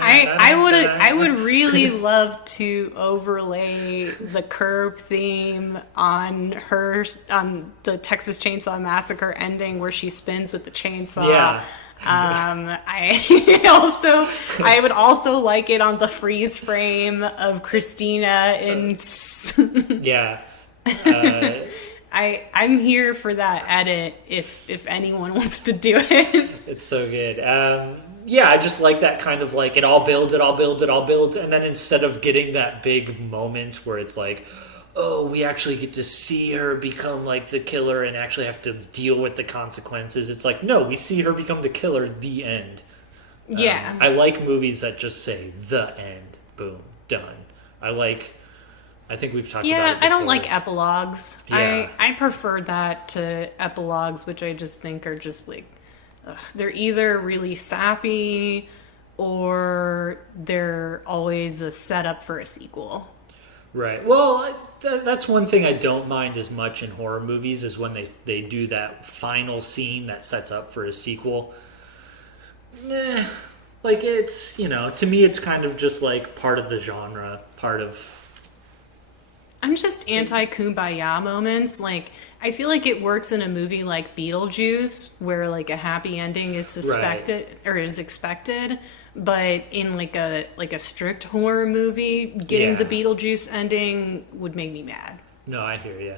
I would really love to overlay the Curb theme on the Texas Chainsaw Massacre ending where she spins with the chainsaw. Yeah. I would also like it on the freeze frame of Christina in. Yeah. I'm here for that edit if anyone wants to do it. It's so good. Yeah, I just like that kind of like it all builds, and then instead of getting that big moment where it's like, oh, we actually get to see her become like the killer and actually have to deal with the consequences. It's like, no, we see her become the killer, the end. Yeah. I like movies that just say the end, boom, done. I think we've talked about it before. I don't like epilogues. Yeah. I prefer that to epilogues, which I just think are just like, they're either really sappy or they're always a setup for a sequel. Right. Well, that's one thing I don't mind as much in horror movies is when they do that final scene that sets up for a sequel. Like it's, to me it's kind of just like part of the genre, part of... I'm just anti-kumbaya moments. Like, I feel like it works in a movie like Beetlejuice, where like a happy ending is suspected or is expected. But in like a strict horror movie, getting the Beetlejuice ending would make me mad. No, I hear you.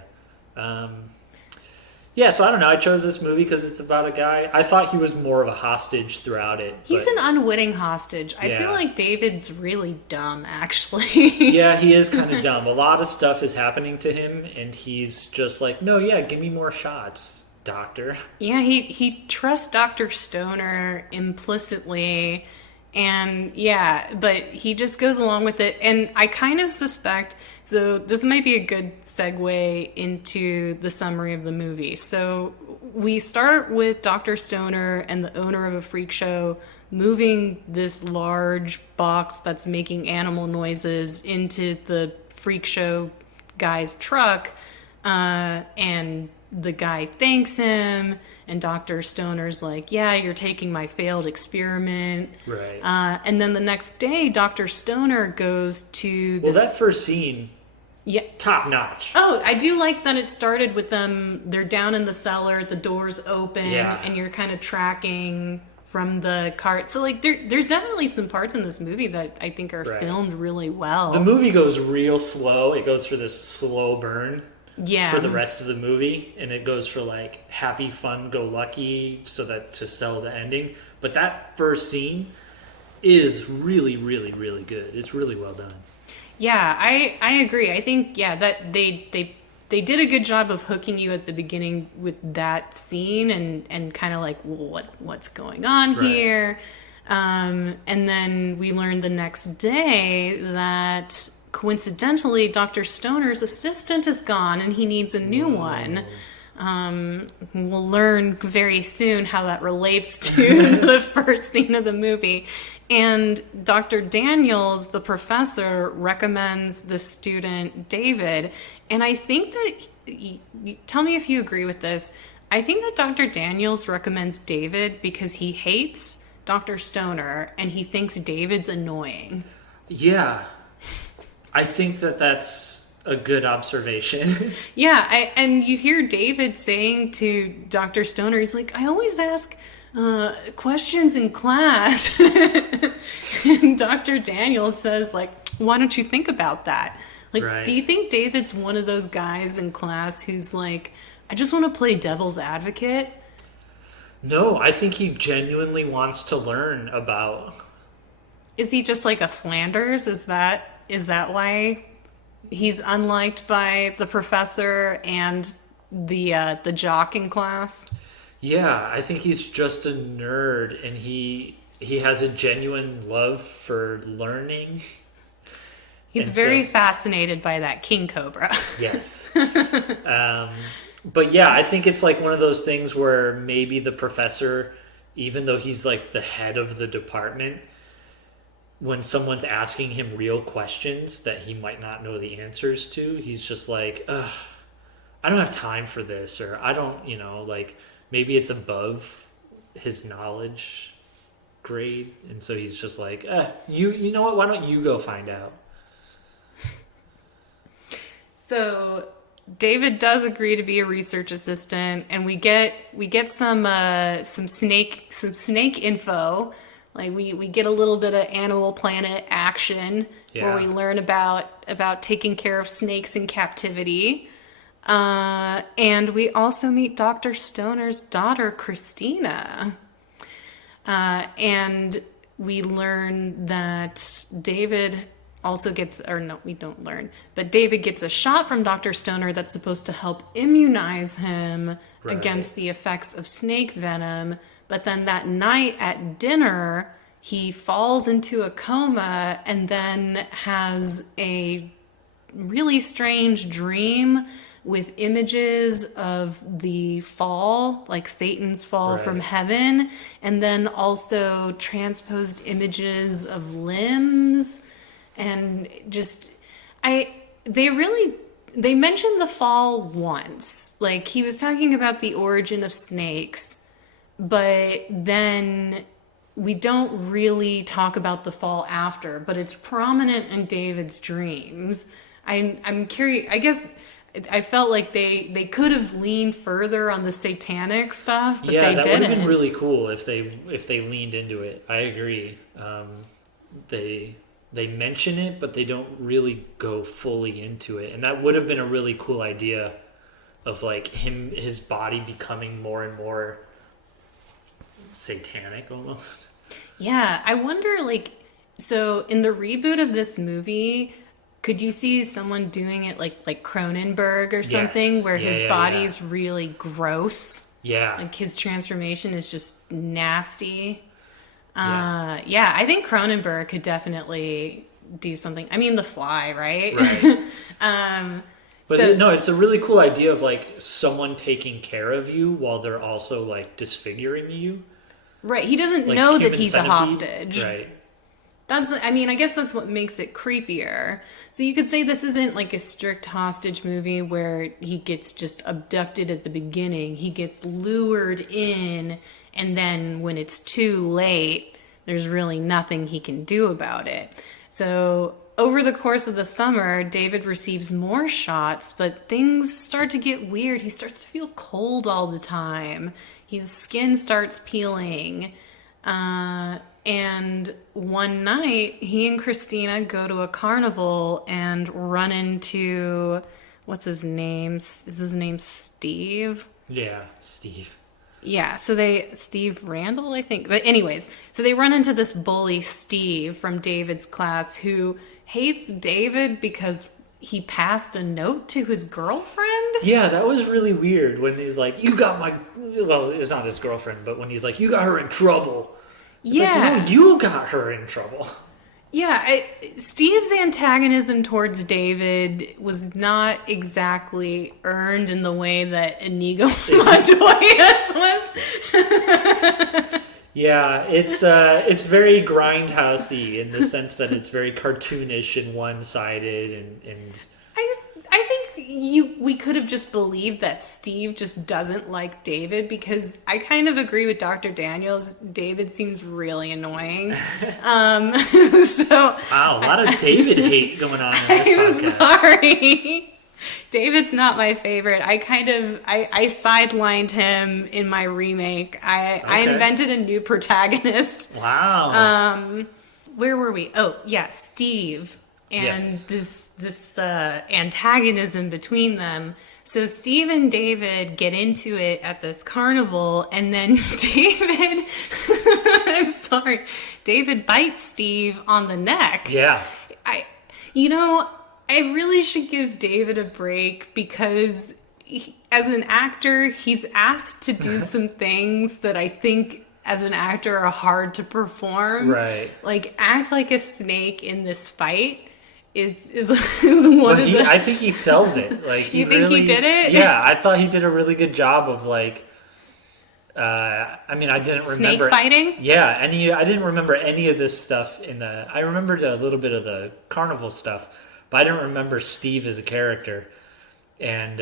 Yeah, so I don't know. I chose this movie because it's about a guy. I thought he was more of a hostage throughout it. He's an unwitting hostage. I feel like David's really dumb, actually. Yeah, he is kind of dumb. A lot of stuff is happening to him, and he's just like, no, yeah, give me more shots, doctor. Yeah, he trusts Dr. Stoner implicitly, and but he just goes along with it. And I kind of suspect... So this might be a good segue into the summary of the movie. So we start with Dr. Stoner and the owner of a freak show moving this large box that's making animal noises into the freak show guy's truck. And the guy thanks him. And Dr. Stoner's like, yeah, you're taking my failed experiment. Right. And then the next day, Dr. Stoner goes to this... Well, that first scene... Yeah. Top notch. Oh, I do like that it started with them. They're down in the cellar, the door's open, and you're kind of tracking from the cart. So, like, there's definitely some parts in this movie that I think are filmed really well. The movie goes real slow. It goes for this slow burn for the rest of the movie, and it goes for, like, happy, fun, go lucky so that to sell the ending. But that first scene is really, really, really good. It's really well done. Yeah, I agree. I think that they did a good job of hooking you at the beginning with that scene and kind of like, well, what's going on here? And then we learned the next day that coincidentally Dr. Stoner's assistant is gone and he needs a new one. We'll learn very soon how that relates to the first scene of the movie. And Dr. Daniels, the professor, recommends the student David. And I think that, tell me if you agree with this, I think that Dr. Daniels recommends David because he hates Dr. Stoner and he thinks David's annoying. Yeah. I think that's a good observation. Yeah, and you hear David saying to Dr. Stoner, he's like, I always ask questions in class. And Dr. Daniel says, like, why don't you think about that? Like, Right. Do you think David's one of those guys in class who's like, I just want to play devil's advocate? No, I think he genuinely wants to learn about. Is he just like a Flanders? Is that why he's unliked by the professor and the jock in class? Yeah, I think he's just a nerd, and he has a genuine love for learning. He's And very so- fascinated by that king cobra. Yes. But yeah, I think it's like one of those things where maybe the professor, even though he's like the head of the department, when someone's asking him real questions that he might not know the answers to, he's just like, ugh, I don't have time for this, or I don't, like maybe it's above his knowledge grade, and so he's just like, you know what? Why don't you go find out? So David does agree to be a research assistant, and we get some snake info. Like we get a little bit of Animal Planet action where Yeah. we learn about taking care of snakes in captivity. And we also meet Dr. Stoner's daughter, Christina. And we learn that David also gets, or no, we don't learn, but David gets a shot from Dr. Stoner that's supposed to help immunize him Right. against the effects of snake venom. But then that night at dinner, he falls into a coma and then has a really strange dream with images of the fall, like Satan's fall from Right. heaven, and then also transposed images of limbs, and just they mentioned the fall once. Like, he was talking about the origin of snakes, but then we don't really talk about the fall after, but it's prominent in David's dreams. I'm curious. I guess I felt like they could have leaned further on the satanic stuff, but Yeah, they that would have didn't. been really cool if they leaned into it. I agree. They mention it, but they don't really go fully into it, and that would have been a really cool idea of like his body becoming more and more satanic almost. Yeah, I wonder, like, so in the reboot of this movie, could you see someone doing it like Cronenberg or something, Yes. where Yeah, his yeah, body's really gross? Yeah. Like, his transformation is just nasty. Yeah. Yeah, I think Cronenberg could definitely do something. I mean, The Fly, right? Right. But So- no, it's a really cool idea of like someone taking care of you while they're also like disfiguring you. Right. He doesn't Like know that human he's a centipede. hostage. Right. I guess that's what makes it creepier. So you could say this isn't like a strict hostage movie where he gets just abducted at the beginning. He gets lured in, and then when it's too late, there's really nothing he can do about it. So over the course of the summer, David receives more shots, but things start to get weird. He starts to feel cold all the time. His skin starts peeling. And one night, he and Christina go to a carnival and run into, what's his name? Is his name Steve? Yeah, Steve. Yeah, Steve Randall, I think. But anyways, so they run into this bully, Steve, from David's class, who hates David because he passed a note to his girlfriend. Yeah, that was really weird when he's like, you got my... Well, it's not his girlfriend, but when he's like, you got her in trouble. It's Yeah. like, no, you got her in trouble. Yeah, Steve's antagonism towards David was not exactly earned in the way that Inigo Montoya's was. Yeah, it's very grindhousey in the sense that it's very cartoonish and one-sided and I think we could have just believed that Steve just doesn't like David, because I kind of agree with Dr. Daniels. David seems really annoying. So Wow, a lot of David hate going on in this I'm podcast. sorry. David's not my favorite. I sidelined him in my remake. I Okay. invented a new protagonist. Wow. Where were we? Oh, yeah, Steve. And Yes. this antagonism between them. So Steve and David get into it at this carnival, and then David, I'm sorry, David bites Steve on the neck. Yeah. I really should give David a break, because as an actor, he's asked to do some things that I think as an actor are hard to perform. Right. Like, act like a snake in this fight is one of the... I think he sells it. Like, You think he did it? Yeah, I thought he did a really good job of like. I didn't Snake remember fighting? Yeah, and I didn't remember any of this stuff in the. I remembered a little bit of the carnival stuff, but I didn't remember Steve as a character. And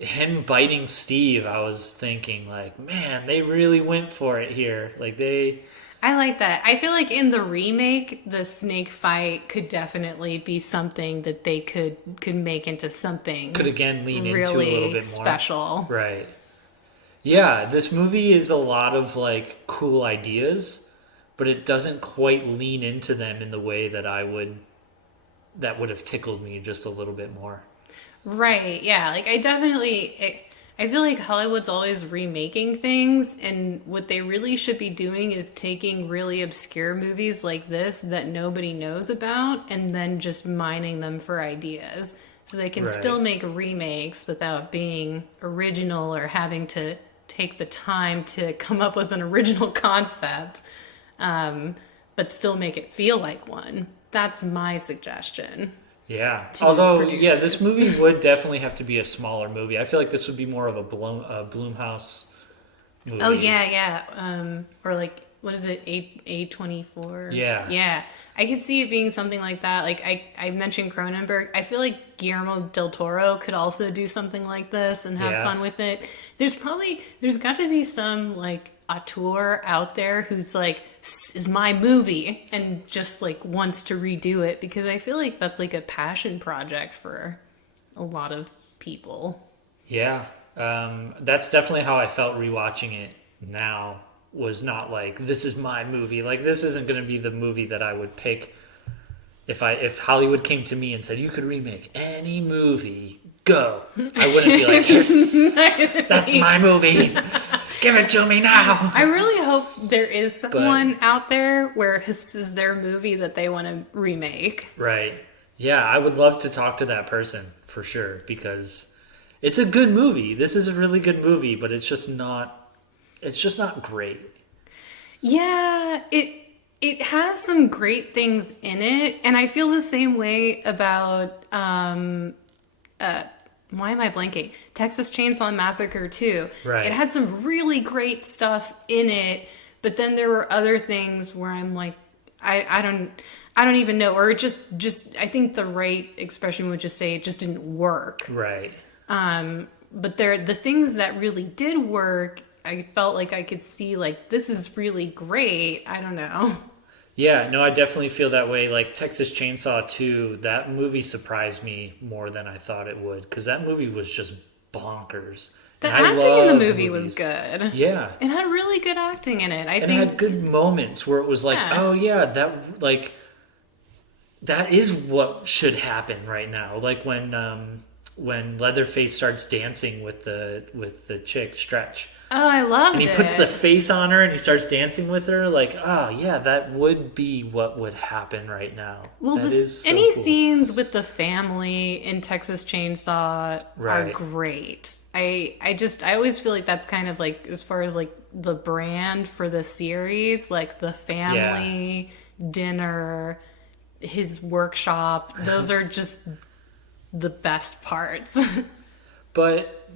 him biting Steve, I was thinking like, man, they really went for it here. Like I like that. I feel like in the remake, the snake fight could definitely be something that they could make into something could again lean into a really little bit more special. Right. Yeah, this movie is a lot of like cool ideas, but it doesn't quite lean into them in the way that that would have tickled me just a little bit more. Right, yeah. Like, I feel like Hollywood's always remaking things, and what they really should be doing is taking really obscure movies like this that nobody knows about, and then just mining them for ideas. So they can Right. still make remakes without being original or having to take the time to come up with an original concept, but still make it feel like one. That's my suggestion. Yeah. To Although, producers. yeah, this movie would definitely have to be a smaller movie. I feel like this would be more of a Blumhouse movie. Oh yeah. Or like, what is it? A24. Yeah. Yeah. I could see it being something like that. Like I mentioned Cronenberg. I feel like Guillermo del Toro could also do something like this and have Yeah. fun with it. There's got to be some like auteur out there who's like, "This is my movie," and just like wants to redo it, because I feel like that's like a passion project for a lot of people. Yeah. That's definitely how I felt rewatching it now. Was not like, this is my movie. Like, this isn't going to be the movie that I would pick if Hollywood came to me and said, you could remake any movie, go. I wouldn't be like, yes, that's my movie. Give it to me now. I really hope there is someone out there where this is their movie that they want to remake. Right. Yeah, I would love to talk to that person for sure, because it's a good movie. This is a really good movie, but it's just not great. Yeah, it has some great things in it, and I feel the same way about why am I blanking? Texas Chainsaw Massacre 2. Right. It had some really great stuff in it, but then there were other things where I'm like, I don't even know, or it just I think the right expression would just say it just didn't work. Right. But the things that really did work, I felt like I could see, like, this is really great. I don't know. Yeah, no, I definitely feel that way. Like Texas Chainsaw 2, that movie surprised me more than I thought it would, because that movie was just bonkers. The And I acting in the love movie was movies. good. Yeah. It had really good acting in it. I And think it had good moments where it was like, Yeah. oh yeah, that is what should happen right now. Like when Leatherface starts dancing with the chick Stretch. Oh, I loved And it. he puts the face on her and he starts dancing with her. Like, oh, yeah, that would be what would happen right now. Well, That is so any cool. scenes with the family in Texas Chainsaw are Right. great. I always feel like that's kind of like, as far as like the brand for the series, like the family dinner, his workshop, those are just the best parts. But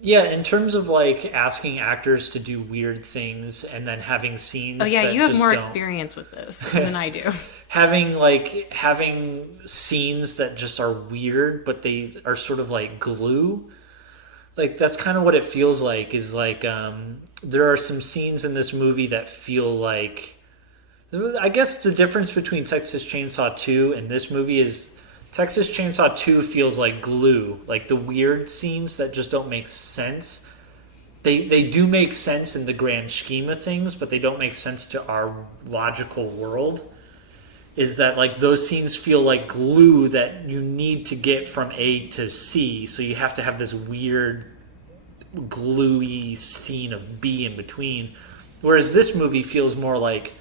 Yeah, in terms of like asking actors to do weird things and then having scenes Oh yeah, that you have just more don't experience with this than I do. having scenes that just are weird but they are sort of like glue. Like that's kind of what it feels like is like there are some scenes in this movie that feel like I guess the difference between Texas Chainsaw 2 and this movie is Texas Chainsaw 2 feels like glue. Like the weird scenes that just don't make sense. They do make sense in the grand scheme of things, but they don't make sense to our logical world. Is that like those scenes feel like glue that you need to get from A to C, so you have to have this weird gluey scene of B in between. Whereas this movie feels more like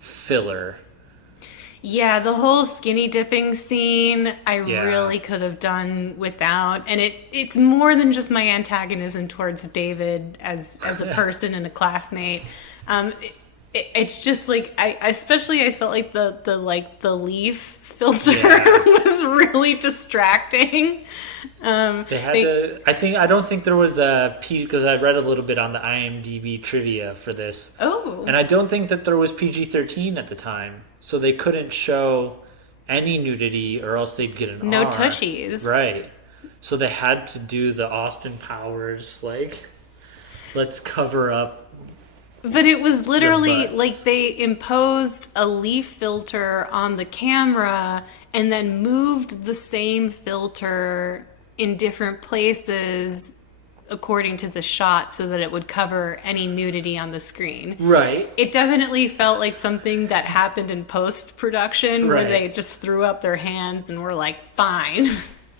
filler. Yeah, the whole skinny dipping scene, I Yeah. really could have done without, and it's more than just my antagonism towards David as a person and a classmate. It's just like I felt like the leaf filter Yeah. was really distracting. They had to. I don't think there was a because I read a little bit on the IMDb trivia for this, Oh, and I don't think that there was PG-13 at the time, so they couldn't show any nudity, or else they'd get an no R. tushies. Right. So they had to do the Austin Powers like, let's cover up. But it was literally butts. like they imposed a leaf filter on the camera and then moved the same filter in different places according to the shot so that it would cover any nudity on the screen. Right. It definitely felt like something that happened in post-production where Right. they just threw up their hands and were like, fine.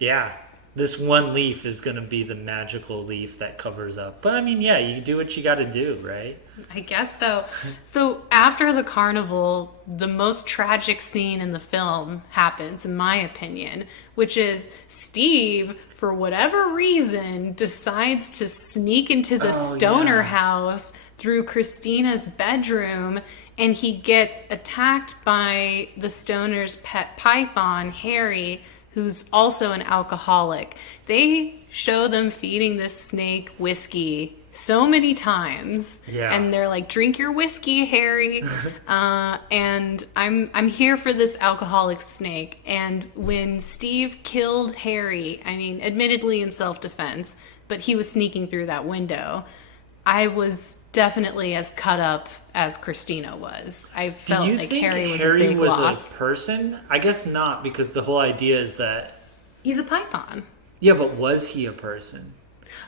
Yeah. This one leaf is going to be the magical leaf that covers up. But I mean, yeah, you do what you got to do, right? I guess so. So after the carnival, the most tragic scene in the film happens, in my opinion, which is Steve, for whatever reason, decides to sneak into the stoner yeah. house through Christina's bedroom, and he gets attacked by the stoner's pet python, Harry, who's also an alcoholic. They show them feeding this snake whiskey so many times, Yeah. and they're like, "Drink your whiskey, Harry." And I'm here for this alcoholic snake. And when Steve killed Harry, I mean, admittedly in self-defense, but he was sneaking through that window. I was definitely as cut up as Christina was. I Do felt you like think Harry was Harry a big was loss. a person? I guess not, because the whole idea is that. He's a python. Yeah, but was he a person?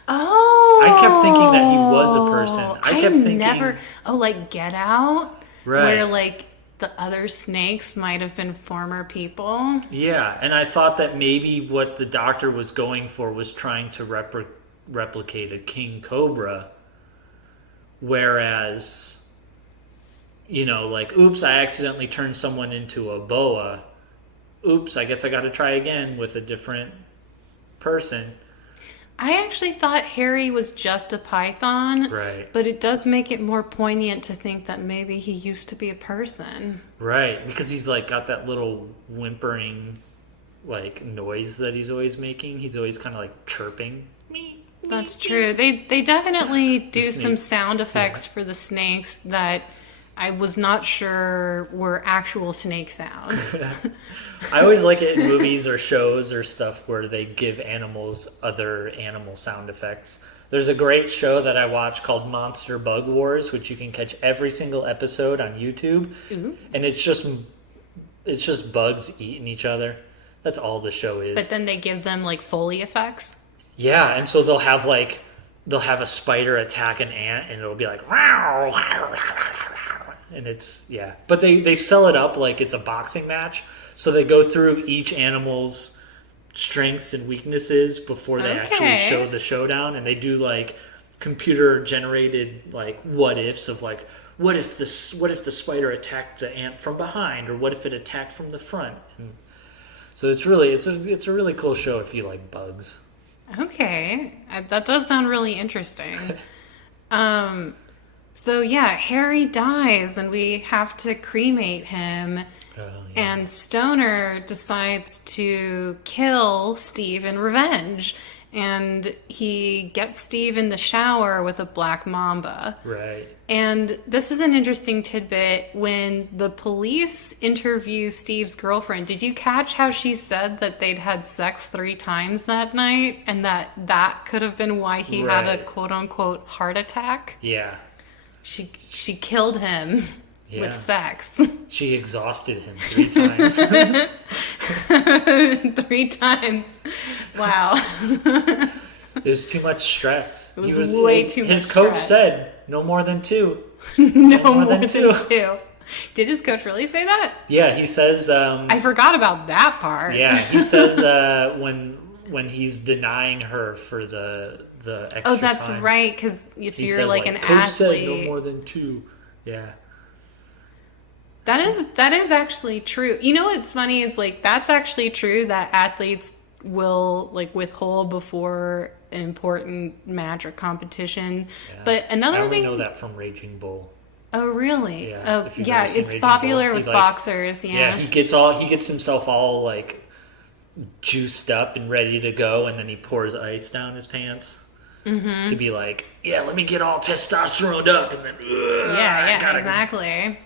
Oh, I kept thinking that he was a person. I kept thinking. never. Oh, like Get Out, Right. where like the other snakes might have been former people. Yeah, and I thought that maybe what the doctor was going for was trying to replicate a king cobra, whereas, like, oops, I accidentally turned someone into a boa. Oops, I guess I got to try again with a different person. I actually thought Harry was just a python, Right. but it does make it more poignant to think that maybe he used to be a person. Right, because he's like got that little whimpering like noise that he's always making. He's always kind of like chirping. That's true. They definitely do some snake. sound effects for the snakes that I was not sure were actual snake sounds. I always like it in movies or shows or stuff where they give animals other animal sound effects. There's a great show that I watch called Monster Bug Wars, which you can catch every single episode on YouTube. Ooh. And it's just bugs eating each other. That's all the show is. But then they give them like Foley effects. Yeah, and so they'll have a spider attack an ant, and it'll be like, and it's But they sell it up like it's a boxing match, so they go through each animal's strengths and weaknesses before they actually show the showdown, and they do like computer generated like what ifs of like what if the spider attacked the ant from behind, or what if it attacked from the front, and so it's a really cool show if you like bugs. Okay, that does sound really interesting. So yeah, Harry dies and we have to cremate him. And Stoner decides to kill Steve in revenge. and he gets Steve in the shower with a black mamba. Right. And this is an interesting tidbit. When the police interview Steve's girlfriend, did you catch how she said that they'd had sex 3 times that night, and that could have been why he had a quote-unquote heart attack? Yeah. She killed him with sex. She exhausted him 3 times. 3 times. Wow. It was too much stress. It was way too much stress. His coach said, no more than 2. No more than 2. Did his coach really say that? Yeah, he says... I forgot about that part. Yeah, he says when he's denying her for the extra Oh, that's time, right, because if he you're says, like an coach athlete... said no more than 2. Yeah. That is actually true. You know what's funny? It's like, that's actually true that athletes will like withhold before an important match or competition. Yeah. But another thing... I only know that from Raging Bull. Oh, really? Yeah, yeah, it's popular with boxers. Yeah, he gets himself all like juiced up and ready to go, and then he pours ice down his pants to be like, yeah, let me get all testosterone up, and then exactly.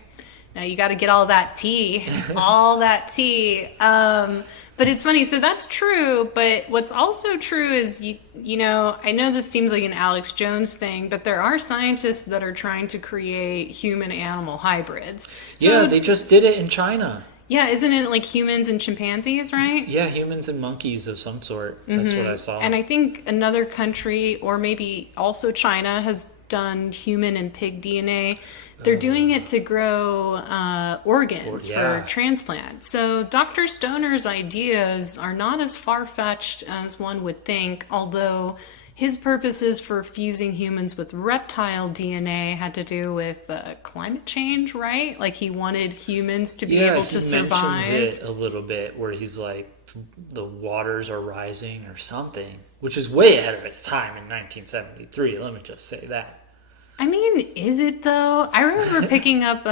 Now you got to get all that tea, all that tea. But it's funny. So that's true. But what's also true is, you know, I know this seems like an Alex Jones thing, but there are scientists that are trying to create human-animal hybrids. So, yeah, they just did it in China. Yeah, isn't it like humans and chimpanzees, right? Yeah, humans and monkeys of some sort. That's what I saw. And I think another country, or maybe also China, has done human and pig DNA. They're doing it to grow organs for transplant. So Dr. Stoner's ideas are not as far-fetched as one would think, although his purposes for fusing humans with reptile DNA had to do with climate change, right? Like he wanted humans to be able to survive. Yeah, he mentions it a little bit where he's like, the waters are rising or something, which is way ahead of its time in 1973. Let me just say that. I mean, is it though? I remember picking up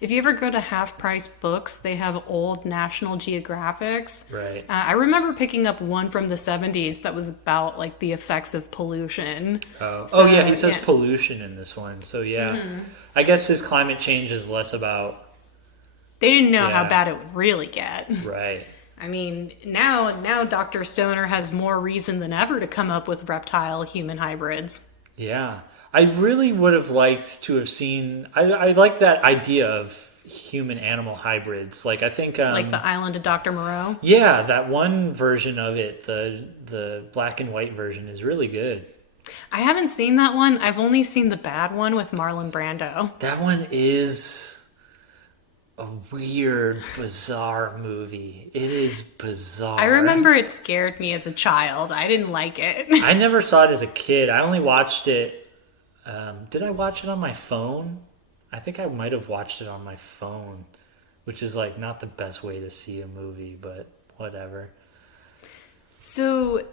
if you ever go to Half Price Books, they have old National Geographics. Right. I remember picking up one from the 70s that was about like the effects of pollution. Oh, yeah, he says pollution in this one. So yeah, I guess his climate change is less about... They didn't know how bad it would really get. Right. I mean, now Dr. Stoner has more reason than ever to come up with reptile-human hybrids. Yeah. I really would have liked to have seen... I like that idea of human-animal hybrids. Like, I think... like the Island of Dr. Moreau? Yeah, that one version of it, the black and white version, is really good. I haven't seen that one. I've only seen the bad one with Marlon Brando. That one is a weird, bizarre movie. It is bizarre. I remember it scared me as a child. I didn't like it. I never saw it as a kid. I only watched it... did I watch it on my phone? I think I might have watched it on my phone, which is like not the best way to see a movie, but whatever. So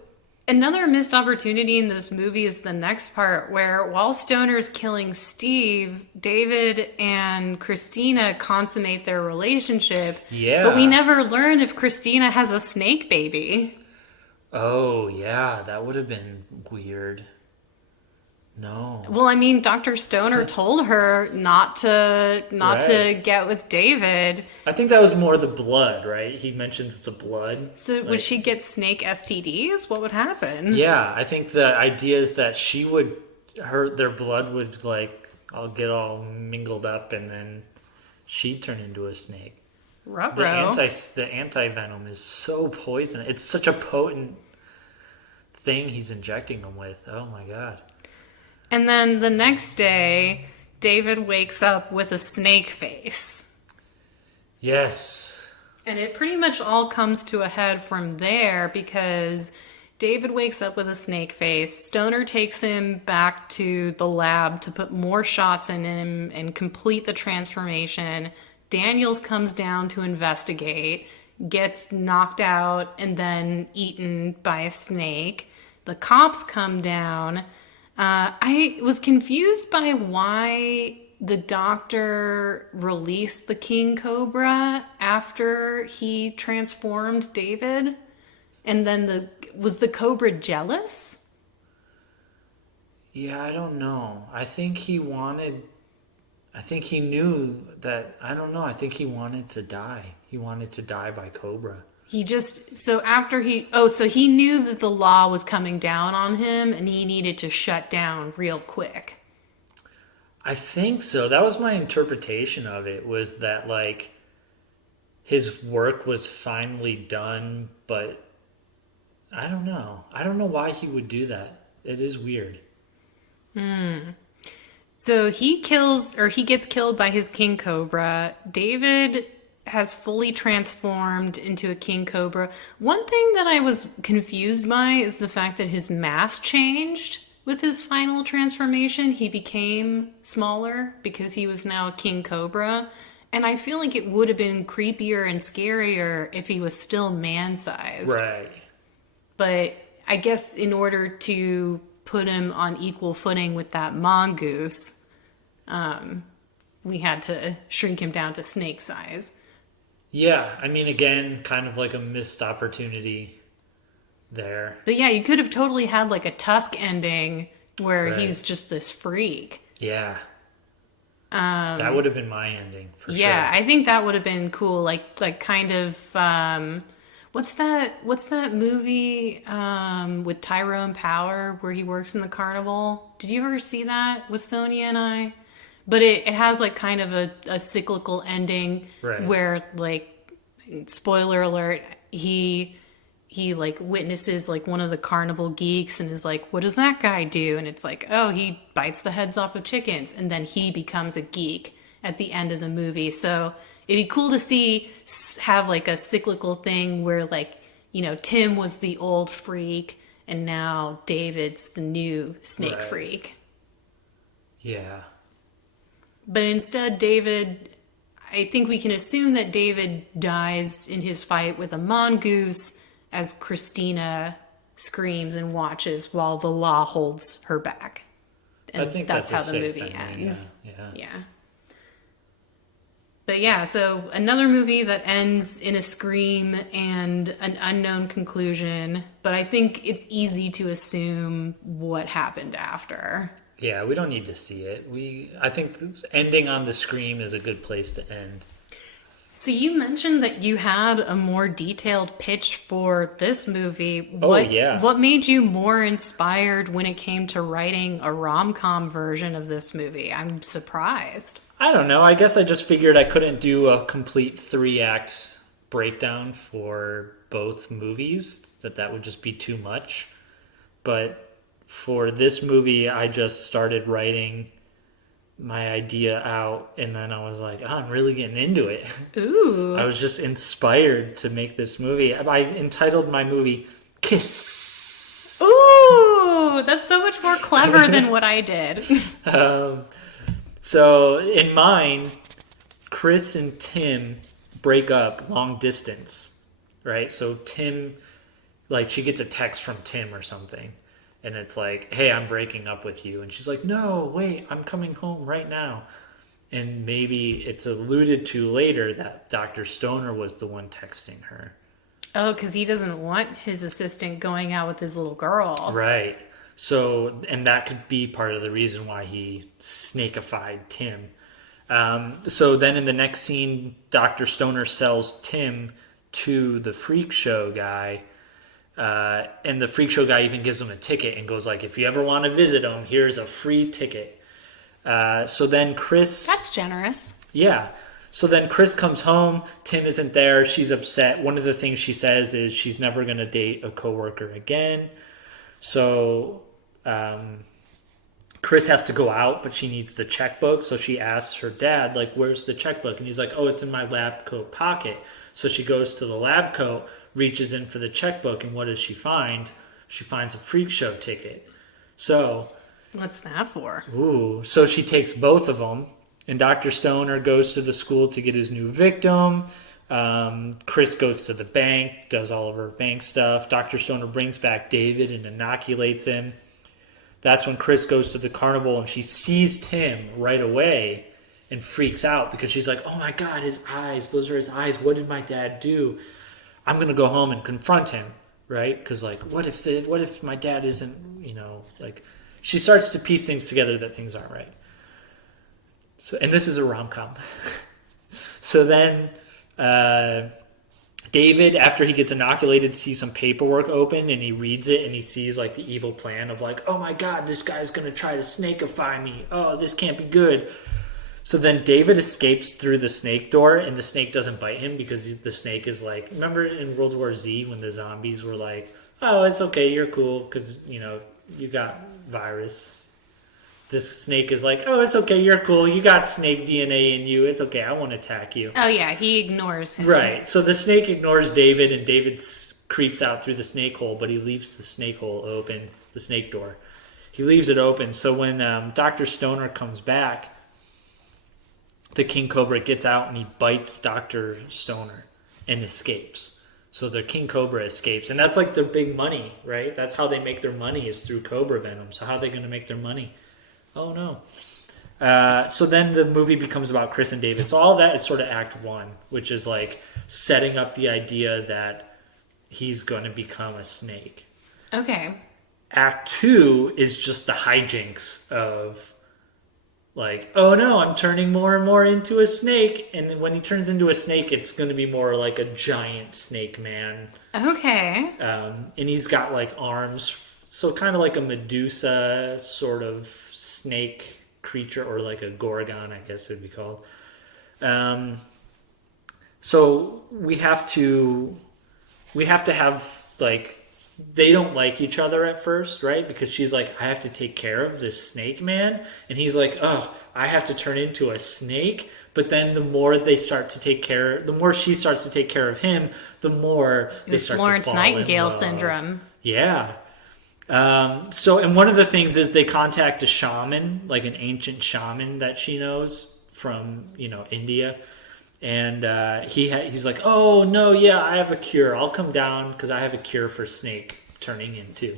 another missed opportunity in this movie is the next part where while Stoner's killing Steve, David and Christina consummate their relationship. Yeah. But we never learn if Christina has a snake baby. Oh, yeah. That would have been weird. No. Well, I mean, Dr. Stoner told her not to get with David. I think that was more the blood, right? He mentions the blood. So would she get snake STDs? What would happen? Yeah, I think the idea is that their blood would like get all mingled up, and then she'd turn into a snake. Ruh-roh. The anti-venom is so poisonous. It's such a potent thing he's injecting them with. Oh my god. And then the next day, David wakes up with a snake face. Yes. And it pretty much all comes to a head from there because David wakes up with a snake face. Stoner takes him back to the lab to put more shots in him and complete the transformation. Daniels comes down to investigate, gets knocked out and then eaten by a snake. The cops come down. I was confused by why the doctor released the king cobra after he transformed David. And then was the cobra jealous? Yeah, I don't know. I think he knew that, I don't know, I think he wanted to die. He wanted to die by cobra. So he knew that the law was coming down on him and he needed to shut down real quick. I think so. That was my interpretation of it, was that, like, his work was finally done, but I don't know. I don't know why he would do that. It is weird. So he gets killed by his king cobra. David has fully transformed into a king cobra. One thing that I was confused by is the fact that his mass changed with his final transformation. He became smaller because he was now a king cobra. And I feel like it would have been creepier and scarier if he was still man-sized. Right. But I guess in order to put him on equal footing with that mongoose, we had to shrink him down to snake size. Yeah, I mean, again, kind of like a missed opportunity there. But yeah, you could have totally had like a Tusk ending where Right. he's just this freak. Yeah. That would have been my ending, for sure. Yeah, I think that would have been cool. Like kind of, what's that movie with Tyrone Power where he works in the carnival? Did you ever see that with Sonia and I? But it has like kind of a cyclical ending, Right. where, like, spoiler alert, he like witnesses like one of the carnival geeks and is like, what does that guy do? And it's like, oh, he bites the heads off of chickens, and then he becomes a geek at the end of the movie. So it'd be cool to have like a cyclical thing where, like, you know, Tim was the old freak and now David's the new snake Right. freak. Yeah. But instead, I think we can assume that David dies in his fight with a mongoose as Christina screams and watches while the law holds her back. And I think that's how a the safe movie ending, ends. Yeah. But yeah, so another movie that ends in a scream and an unknown conclusion, but I think it's easy to assume what happened after. Yeah, we don't need to see it. I think ending on the scream is a good place to end. So you mentioned that you had a more detailed pitch for this movie. Yeah. What made you more inspired when it came to writing a rom-com version of this movie? I'm surprised. I don't know. I guess I just figured I couldn't do a complete 3-act breakdown for both movies, that would just be too much. But for this movie, I just started writing my idea out, and then I was like, oh, I'm really getting into it. Ooh. I was just inspired to make this movie. I entitled my movie Kiss. Ooh, that's so much more clever than what I did. So in mine, Chris and Tim break up long distance, right? So Tim, like, she gets a text from Tim or something, and it's like, hey, I'm breaking up with you. And she's like, no, wait, I'm coming home right now. And maybe it's alluded to later that Dr. Stoner was the one texting her. Oh, because he doesn't want his assistant going out with his little girl. Right. So, and that could be part of the reason why he snakified Tim. So then in the next scene, Dr. Stoner sells Tim to the freak show guy. And the freak show guy even gives him a ticket and goes like, if you ever want to visit him, here's a free ticket. So then Chris... That's generous. Yeah. So then Chris comes home. Tim isn't there. She's upset. One of the things she says is she's never going to date a coworker again. So Chris has to go out, but she needs the checkbook. So she asks her dad, like, where's the checkbook? And he's like, oh, it's in my lab coat pocket. So she goes to the lab coat, reaches in for the checkbook, and what does she find? She finds a freak show ticket. So... What's that for? Ooh, so she takes both of them, and Dr. Stoner goes to the school to get his new victim. Chris goes to the bank, does all of her bank stuff. Dr. Stoner brings back David and inoculates him. That's when Chris goes to the carnival, and she sees Tim right away and freaks out because she's like, oh my God, his eyes, those are his eyes. What did my dad do? I'm going to go home and confront him. right? Because like, what if my dad isn't, like, she starts to piece things together that things aren't right. So, and this is a rom-com. So then David, after he gets inoculated, sees some paperwork open, and he reads it, and he sees like the evil plan of like, oh my god, this guy's gonna try to snakeify me. Oh, this can't be good. So then David escapes through the snake door, and the snake doesn't bite him because the snake is like, remember in World War Z when the zombies were like, oh, it's okay, you're cool because, you got virus. This snake is like, oh, it's okay, you're cool, you got snake DNA in you, it's okay, I won't attack you. Oh yeah, he ignores him. Right, so the snake ignores David, and David creeps out through the snake hole, but he leaves the snake hole open, the snake door. He leaves it open, so when Dr. Stoner comes back, the King Cobra gets out and he bites Dr. Stoner and escapes. So the King Cobra escapes. And that's like their big money, right? That's how they make their money, is through Cobra venom. So how are they going to make their money? Oh, no. So then the movie becomes about Chris and David. So all of that is sort of Act 1, which is like setting up the idea that he's going to become a snake. Okay. Act 2 is just the hijinks of... like, oh no, I'm turning more and more into a snake. And when he turns into a snake, it's going to be more like a giant snake man. Okay. And he's got like arms. So kind of like a Medusa sort of snake creature, or like a Gorgon, I guess it would be called. So we have to have like, they don't like each other at first, right? Because she's like, I have to take care of this snake man. And he's like, oh, I have to turn into a snake. But then the more she starts to take care of him, the more they start Florence to fall in Nightingale love. syndrome. Yeah. And one of the things is they contact a shaman, like an ancient shaman that she knows from, India. And he's like, oh, no, yeah, I have a cure. I'll come down because I have a cure for snake turning into.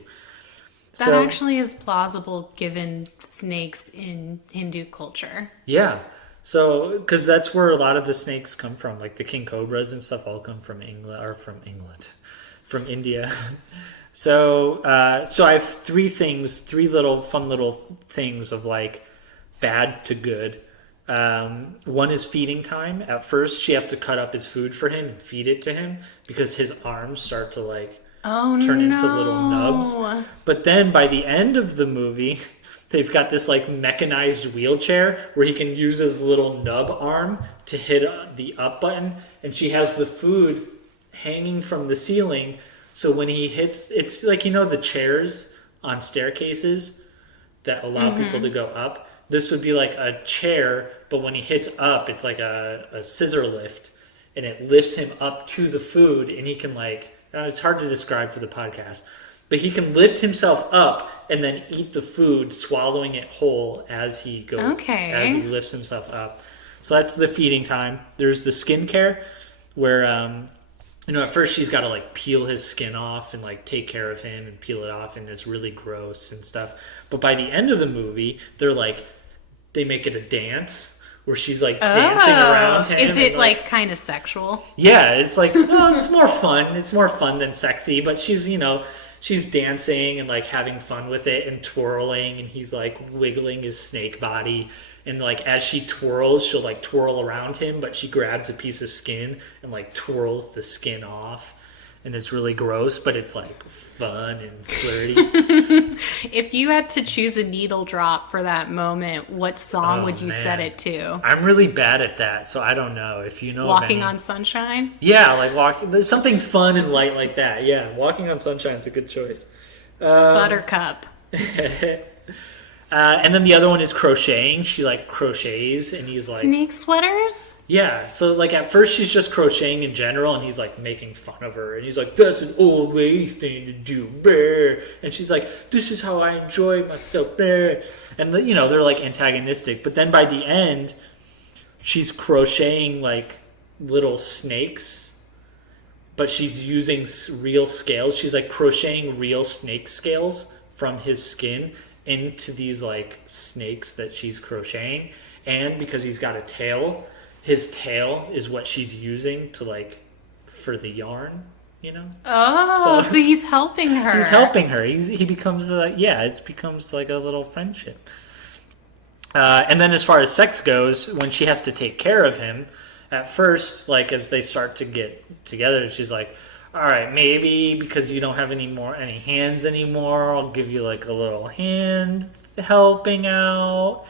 That actually is plausible given snakes in Hindu culture. Yeah. So, because that's where a lot of the snakes come from. Like the king cobras and stuff all come from from India. So I have three little fun little things of like bad to good. One is feeding time. At first, she has to cut up his food for him and feed it to him because his arms start to like turn into little nubs. But then by the end of the movie, they've got this like mechanized wheelchair where he can use his little nub arm to hit the up button, and she has the food hanging from the ceiling. So when he hits, it's like, the chairs on staircases that allow people to go up. This would be like a chair, but when he hits up, it's like a scissor lift, and it lifts him up to the food, and he can it's hard to describe for the podcast, but he can lift himself up and then eat the food, swallowing it whole as he goes, as he lifts himself up. So that's the feeding time. There's the skincare where, at first she's got to like peel his skin off and like take care of him and peel it off, and it's really gross and stuff. But by the end of the movie, they make it a dance where she's like dancing around him. Is it like kind of sexual? Yeah, it's like, it's more fun. It's more fun than sexy, but she's dancing and like having fun with it and twirling, and he's like wiggling his snake body. And like as she twirls, she'll like twirl around him, but she grabs a piece of skin and like twirls the skin off. And it's really gross, but it's like fun and flirty. If you had to choose a needle drop for that moment, what song would you set it to? I'm really bad at that, so I don't know. If you know, Walking on Sunshine? Yeah, like there's something fun and light like that. Yeah, Walking on Sunshine's a good choice. Buttercup. And then the other one is crocheting. She like crochets, and he's like snake sweaters. Yeah, so like at first she's just crocheting in general, and he's like making fun of her, and he's like, "That's an old lady thing to do," bear. And she's like, "This is how I enjoy myself," bear. And they're like antagonistic. But then by the end, she's crocheting like little snakes, but she's using real scales. She's like crocheting real snake scales from his skin into these like snakes that she's crocheting. And because he's got a tail, his tail is what she's using to like for the yarn, you know. Oh, so he's helping her. He's helping her. He becomes it becomes like a little friendship. And then as far as sex goes, when she has to take care of him, at first, like as they start to get together, she's like, all right, maybe because you don't have any hands anymore, I'll give you like a little hand helping out.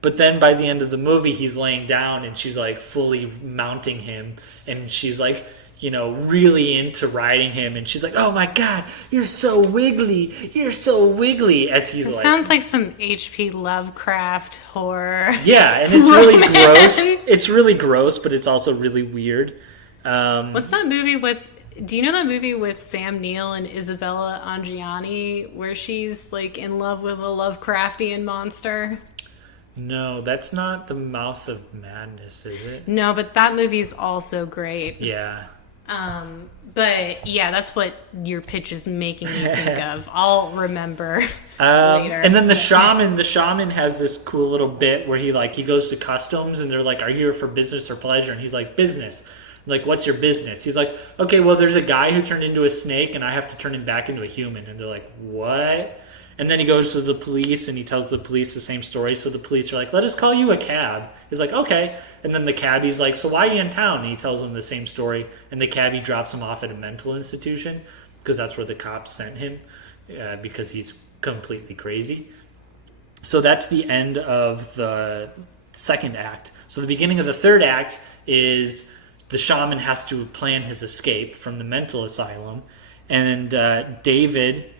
But then by the end of the movie, he's laying down and she's like fully mounting him, and she's like, you know, really into riding him, and she's like, oh my god, you're so wiggly, as he's it like... sounds like some H.P. Lovecraft horror. Yeah, and it's really gross. It's really gross, but it's also really weird. What's that movie with... Do you know that movie with Sam Neill and Isabella Angiani where she's like in love with a Lovecraftian monster? No, that's not The Mouth of Madness, is it? No, but that movie's also great. Yeah. But yeah, that's what your pitch is making me think of. I'll remember later. And then the shaman has this cool little bit where he goes to customs and they're like, are you here for business or pleasure? And he's like, business. Like, what's your business? He's like, okay, well, there's a guy who turned into a snake and I have to turn him back into a human. And they're like, what? And then he goes to the police and he tells the police the same story. So the police are like, let us call you a cab. He's like, okay. And then the cabbie's like, so why are you in town? And he tells them the same story. And the cabbie drops him off at a mental institution because that's where the cops sent him because he's completely crazy. So that's the end of the second act. So the beginning of the third act is the shaman has to plan his escape from the mental asylum. And David...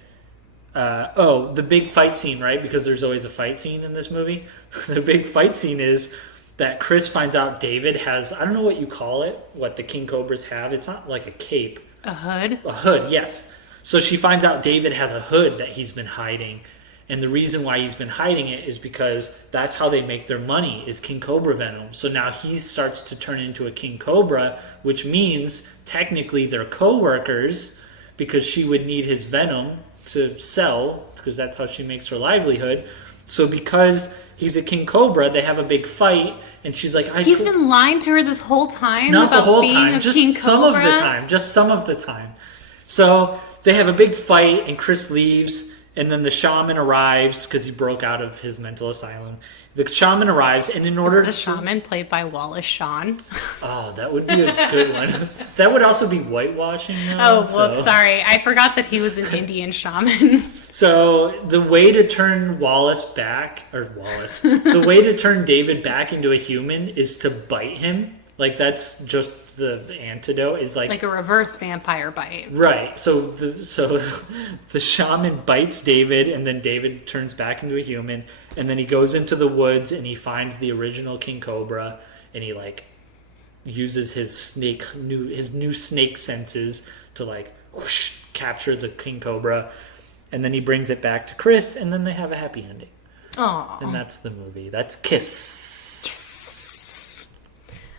the big fight scene, right? Because there's always a fight scene in this movie. The big fight scene is that Chris finds out David has, I don't know what you call it, what the king cobras have. It's not like a cape. A hood? A hood, yes. So she finds out David has a hood that he's been hiding. And the reason why he's been hiding it is because that's how they make their money, is king cobra venom. So now he starts to turn into a king cobra, which means technically they're co-workers because she would need his venom to sell, because that's how she makes her livelihood. So because he's a king cobra, they have a big fight, and she's like, he's been lying to her this whole time. Not about the whole being time, a just king some cobra? of the time. Just some of the time. So they have a big fight, and Chris leaves, and then the shaman arrives because he broke out of his mental asylum. The shaman arrives, and in order Is the shaman played by Wallace Shawn? Oh, that would be a good one. That would also be whitewashing, though. Oh, whoops, sorry. I forgot that he was an Indian shaman. So the way to turn the way to turn David back into a human is to bite him. Like, that's just the antidote, is like a reverse vampire bite. Right. So the shaman bites David, and then David turns back into a human, and then he goes into the woods and he finds the original king cobra, and he uses his new snake senses to whoosh, capture the king cobra, and then he brings it back to Chris, and then they have a happy ending. Aww. And that's the movie. That's Kiss.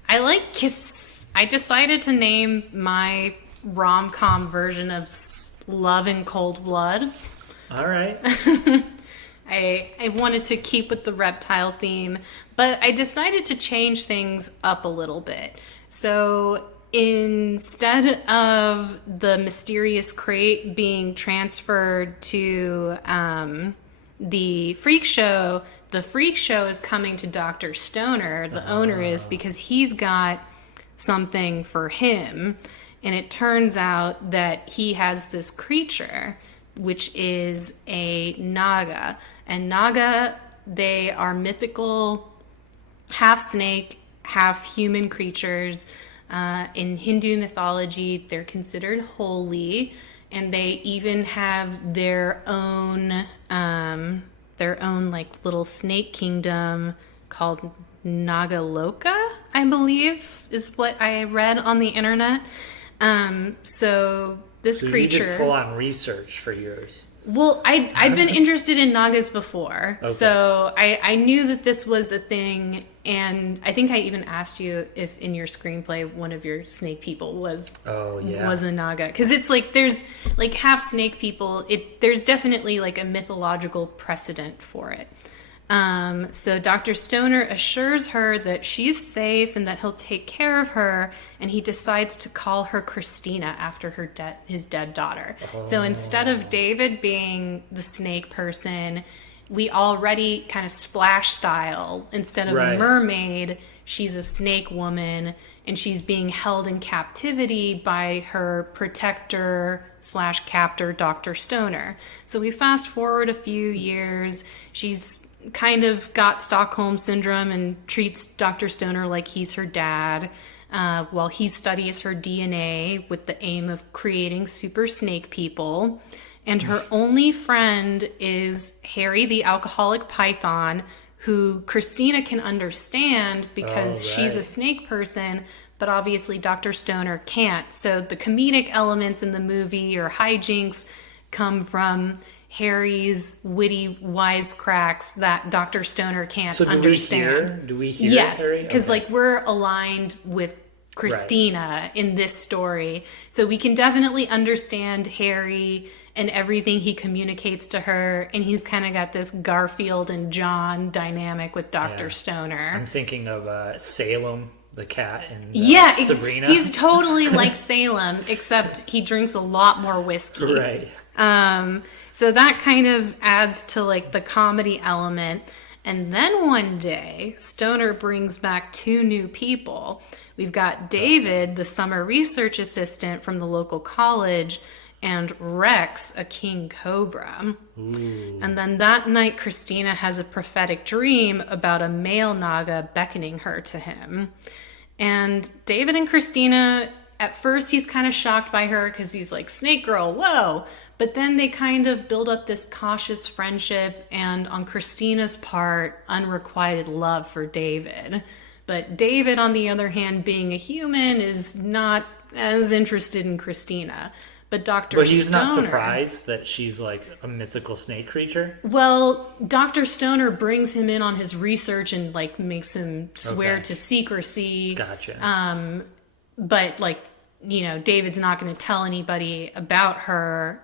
I like Kiss. I decided to name my rom-com version of Love in Cold Blood. All right. I wanted to keep with the reptile theme, but I decided to change things up a little bit. So instead of the mysterious crate being transferred to the freak show, the freak show is coming to Dr. Stoner, the owner is, because he's got something for him. And it turns out that he has this creature, which is a Naga. And Naga, they are mythical, half snake, half human creatures. In Hindu mythology, they're considered holy. And they even have their own little snake kingdom called Nagaloka, I believe, is what I read on the internet. So this creature... You did full-on research for yours. Well, I'd been interested in Nagas before, okay. So I knew that this was a thing, and I think I even asked you if in your screenplay one of your snake people was a Naga, because it's there's half snake people. There's definitely a mythological precedent for it. So Dr. Stoner assures her that she's safe and that he'll take care of her, and he decides to call her Christina after his dead daughter. So instead of David being the snake person, we already kind of Splash style. Instead of a mermaid, she's a snake woman, and she's being held in captivity by her protector / captor, Dr. Stoner. So we fast forward a few years. She's kind of got Stockholm syndrome and treats Dr. Stoner like he's her dad, while he studies her DNA with the aim of creating super snake people. And her only friend is Harry, the alcoholic python, who Christina can understand because she's a snake person, but obviously Dr. Stoner can't. So the comedic elements in the movie or hijinks come from Harry's witty wisecracks that Dr. Stoner can't understand. Do we hear yes, Harry? because we're aligned with Christina in this story. So we can definitely understand Harry and everything he communicates to her. And he's kind of got this Garfield and John dynamic with Dr. Stoner. I'm thinking of Salem, the cat, and Sabrina. He's totally like Salem, except he drinks a lot more whiskey. Right. So that kind of adds to like the comedy element. And then one day, Stoner brings back 2 new people. We've got David, the summer research assistant from the local college, and Rex, a king cobra. Ooh. And then that night, Christina has a prophetic dream about a male Naga beckoning her to him. And David and Christina, at first he's kind of shocked by her because he's like, snake girl, whoa. But then they kind of build up this cautious friendship and, on Christina's part, unrequited love for David. But David, on the other hand, being a human, is not as interested in Christina. But Dr. He's Stoner, not surprised that she's like a mythical snake creature? Well, Dr. Stoner brings him in on his research and like makes him swear to secrecy. Gotcha. But like, you know, David's not going to tell anybody about her.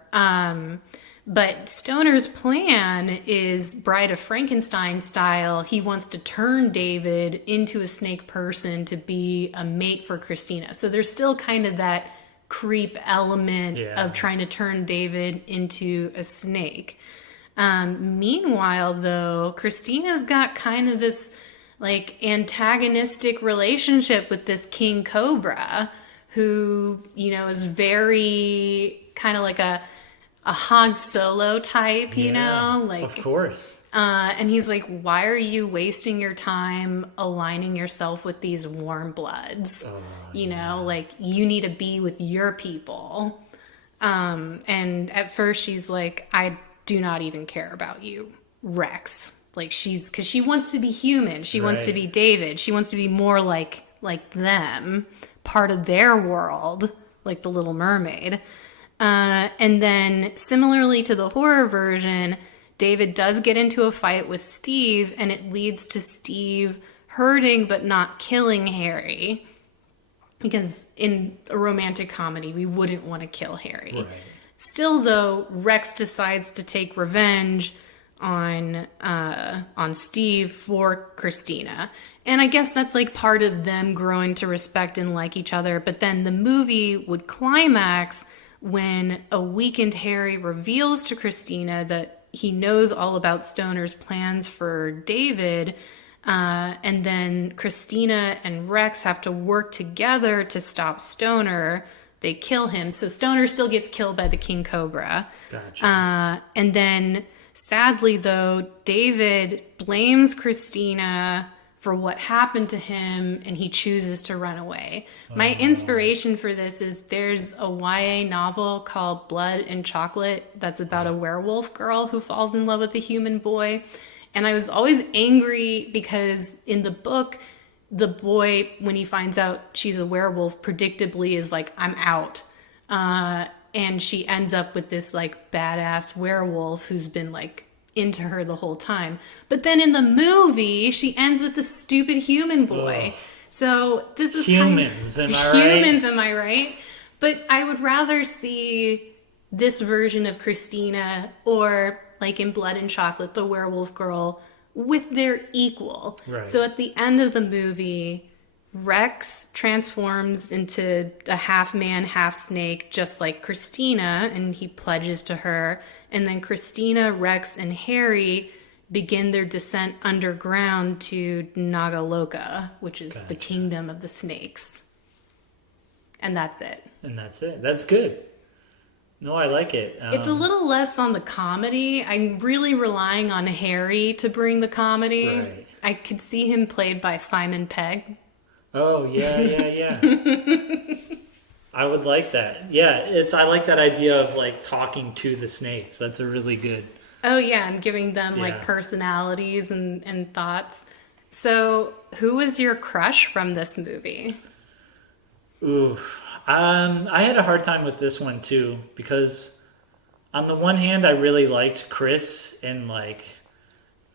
But Stoner's plan is Bride of Frankenstein style. He wants to turn David into a snake person to be a mate for Christina. So there's still kind of that creep element of trying to turn David into a snake. Meanwhile, though, Christina's got kind of this like antagonistic relationship with this King Cobra, who, you know, is very kind of like a Han Solo type, you know? Like, of course. And he's like, why are you wasting your time aligning yourself with these warm bloods? You know, like, you need to be with your people. And at first she's like, I do not even care about you, Rex. Like, because she wants to be human. She wants to be David. She wants to be more like them, part of their world, like the Little Mermaid. And then, similarly to the horror version, David does get into a fight with Steve, and it leads to Steve hurting but not killing Harry. Because in a romantic comedy, we wouldn't want to kill Harry. Right. Still, though, Rex decides to take revenge on Steve for Christina. And I guess that's like part of them growing to respect and like each other. But then the movie would climax when a weakened Harry reveals to Christina that he knows all about Stoner's plans for David. And then Christina and Rex have to work together to stop Stoner. They kill him. So Stoner still gets killed by the King Cobra. Gotcha. And then, sadly, though, David blames Christina for what happened to him, and he chooses to run away. My inspiration for this is there's a YA novel called Blood and Chocolate that's about a werewolf girl who falls in love with a human boy. And I was always angry because in the book, the boy, when he finds out she's a werewolf, predictably is like, I'm out. And she ends up with this like badass werewolf who's been like into her the whole time. But then in the movie, she ends with the stupid human boy. Ugh. So this is humans, am I right? Humans, am I right? But I would rather see this version of Christina, or like in Blood and Chocolate, the werewolf girl with their equal. Right. So at the end of the movie, Rex transforms into a half man, half snake, just like Christina, and he pledges to her. And then Christina, Rex, and Harry begin their descent underground to Nagaloka, which is the kingdom of the snakes. And that's it. And that's it. That's good. No, I like it. It's a little less on the comedy. I'm really relying on Harry to bring the comedy. Right. I could see him played by Simon Pegg. Oh, yeah. I would like that. Yeah, I like that idea of like talking to the snakes. That's a really good. Oh yeah, and giving them like Yeah. personalities and thoughts. So, who was your crush from this movie? Ooh. I had a hard time with this one too because on the one hand I really liked Chris and like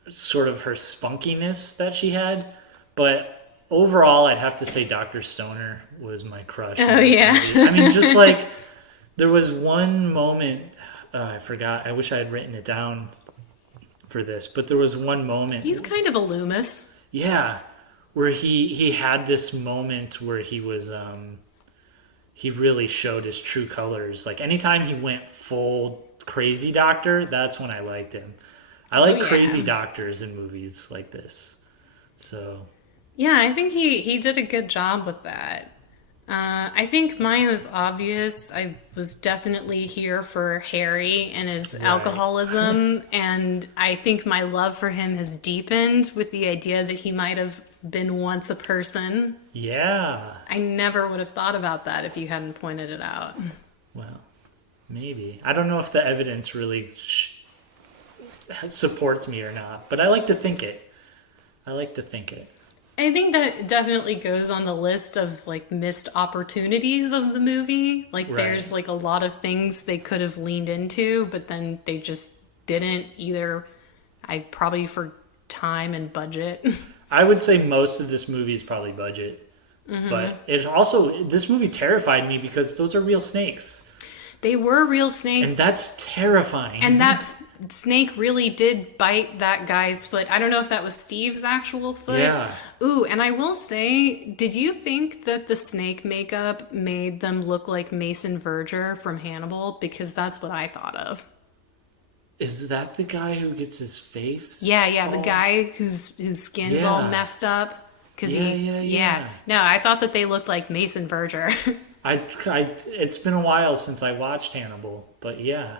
sort of her spunkiness that she had, but overall I'd have to say Dr. Stoner was my crush. Oh yeah. I mean, just like there was one moment, I forgot, I wish I had written it down for this, but there was one moment. He's kind of a Loomis. Yeah, where he had this moment where he was he really showed his true colors. Like anytime he went full crazy doctor, that's when I liked him. I like crazy doctors in movies like this. So Yeah, I think he did a good job with that. I think mine is obvious. I was definitely here for Harry and his alcoholism, and I think my love for him has deepened with the idea that he might have been once a person. yeah, I never would have thought about that if you hadn't pointed it out. well, maybe. I don't know if the evidence really supports me or not, but I like to think it. I think that definitely goes on the list of like missed opportunities of the movie. Like there's like a lot of things they could have leaned into, but then they just didn't either. Probably for time and budget. I would say most of this movie is probably budget. But it also, this movie terrified me because those are real snakes. They were real snakes. And that's terrifying. And that snake really did bite that guy's foot. I don't know if that was Steve's actual foot. Yeah. Ooh, and I will say, did you think that the snake makeup made them look like Mason Verger from Hannibal? Because that's what I thought of. Is that the guy who gets his face? Yeah, the guy whose skin's all Yeah. messed up. Cause Yeah. No, I thought that they looked like Mason Verger. It's been a while since I watched Hannibal, but yeah,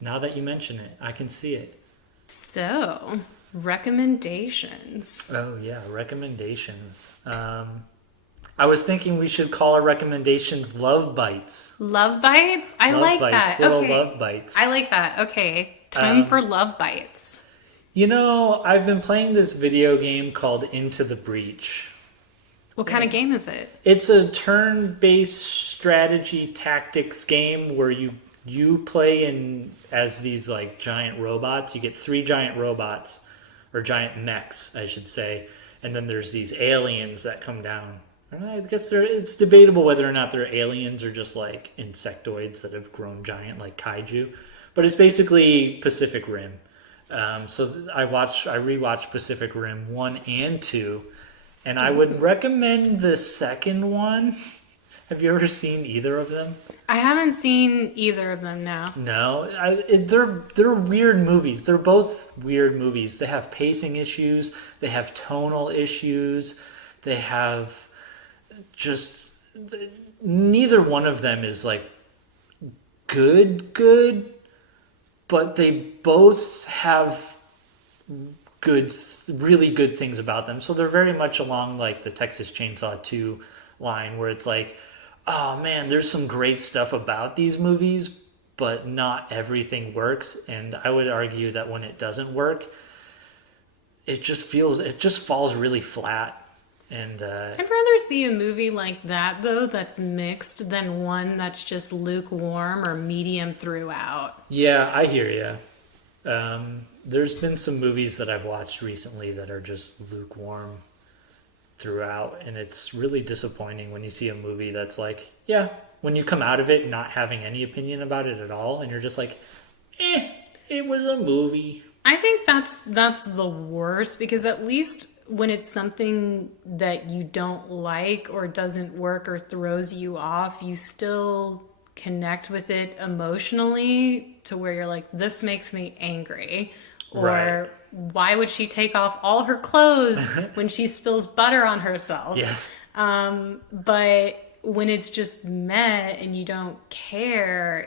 now that you mention it, I can see it. So, recommendations. Oh yeah, recommendations. I was thinking we should call our recommendations Love Bites. Love bites? I Love like bites, that. little Okay. love bites. I like that. Okay. Time for love bites. You know, I've been playing this video game called Into the Breach. What kind of game is it? It's a turn-based strategy tactics game where you play in as these like giant robots. You get 3 giant robots, or giant mechs, I should say, and then there's these aliens that come down. And I guess it's debatable whether or not they're aliens or just like insectoids that have grown giant, like kaiju. But it's basically Pacific Rim. So I rewatched Pacific Rim 1 and 2, and I would recommend the second one. Have you ever seen either of them? I haven't seen either of them now. No, they're weird movies. They're both weird movies. They have pacing issues. They have tonal issues. They have just neither one of them is like good, but they both have really good things about them. So they're very much along like the Texas Chainsaw 2 line, where it's like, oh man, there's some great stuff about these movies, but not everything works. And I would argue that when it doesn't work, it just falls really flat. And I'd rather see a movie like that, though, that's mixed than one that's just lukewarm or medium throughout. yeah, I hear you. There's been some movies that I've watched recently that are just lukewarm throughout, and it's really disappointing when you see a movie that's like, yeah, when you come out of it not having any opinion about it at all, and you're just like, it was a movie. I think that's the worst, because at least when it's something that you don't like or doesn't work or throws you off, you still connect with it emotionally to where you're like, this makes me angry. Or Right. why would she take off all her clothes when she spills butter on herself? Yes. But when it's just met and you don't care,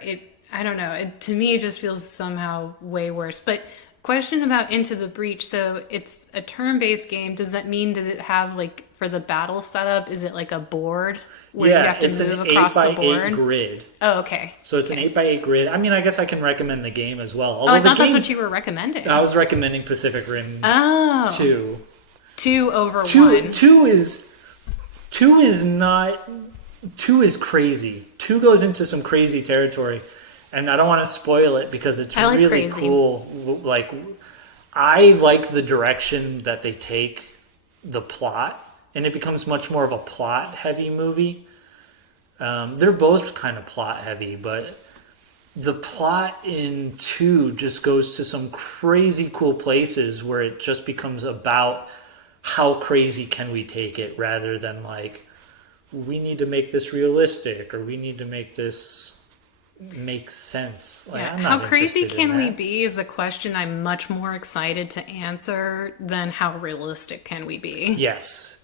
I don't know. To me, it just feels somehow way worse. But question about Into the Breach. So it's a turn-based game. Does it have, like, for the battle setup, is it like a board where you have to it's move an across the 8 by 8 board? grid. Oh, okay. So it's an 8 by 8 grid. I mean, I guess I can recommend the game as well. Oh, I thought that's what you were recommending. I was recommending Pacific Rim Oh. 2. 2 over 1. Two is crazy. 2 goes into some crazy territory, and I don't want to spoil it because it's I like really crazy. cool. Like, I like the direction that they take the plot, and it becomes much more of a plot heavy movie. They're both kind of plot heavy, but the plot in 2 just goes to some crazy cool places where it just becomes about how crazy can we take it, rather than like, we need to make this realistic, or we need to make this make sense. Like, Yeah. I'm not How crazy interested in can we that. be is a question I'm much more excited to answer than how realistic can we be. Yes.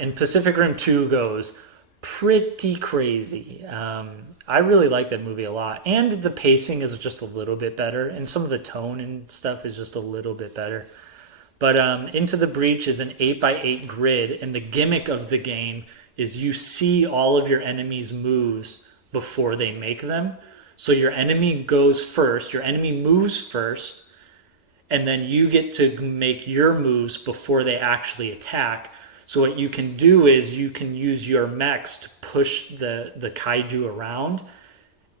And Pacific Rim 2 goes pretty crazy. I really like that movie a lot. And the pacing is just a little bit better. And some of the tone and stuff is just a little bit better. But Into the Breach is an 8 by 8 grid. And the gimmick of the game is you see all of your enemies' moves before they make them. So your enemy goes first. Your enemy moves first. And then you get to make your moves before they actually attack. So what you can do is you can use your mechs to push the kaiju around.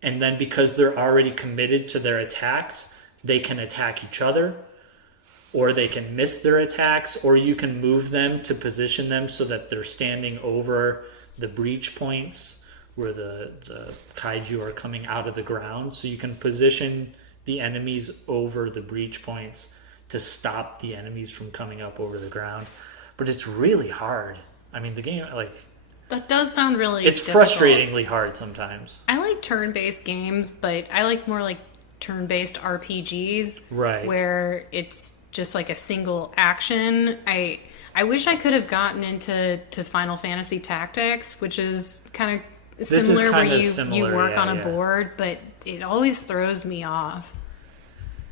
And then because they're already committed to their attacks, they can attack each other. Or they can miss their attacks. Or you can move them to position them so that they're standing over the breach points where the kaiju are coming out of the ground. So you can position the enemies over the breach points to stop the enemies from coming up over the ground. But it's really hard. I mean, the game, like, That does sound really it's difficult. frustratingly hard sometimes. I like turn-based games, but I like more like turn-based RPGs. Right. Where it's just like a single action. I wish I could have gotten into Final Fantasy Tactics, which is kind of similar, where kinda you similar, work yeah, on a yeah. board, but it always throws me off.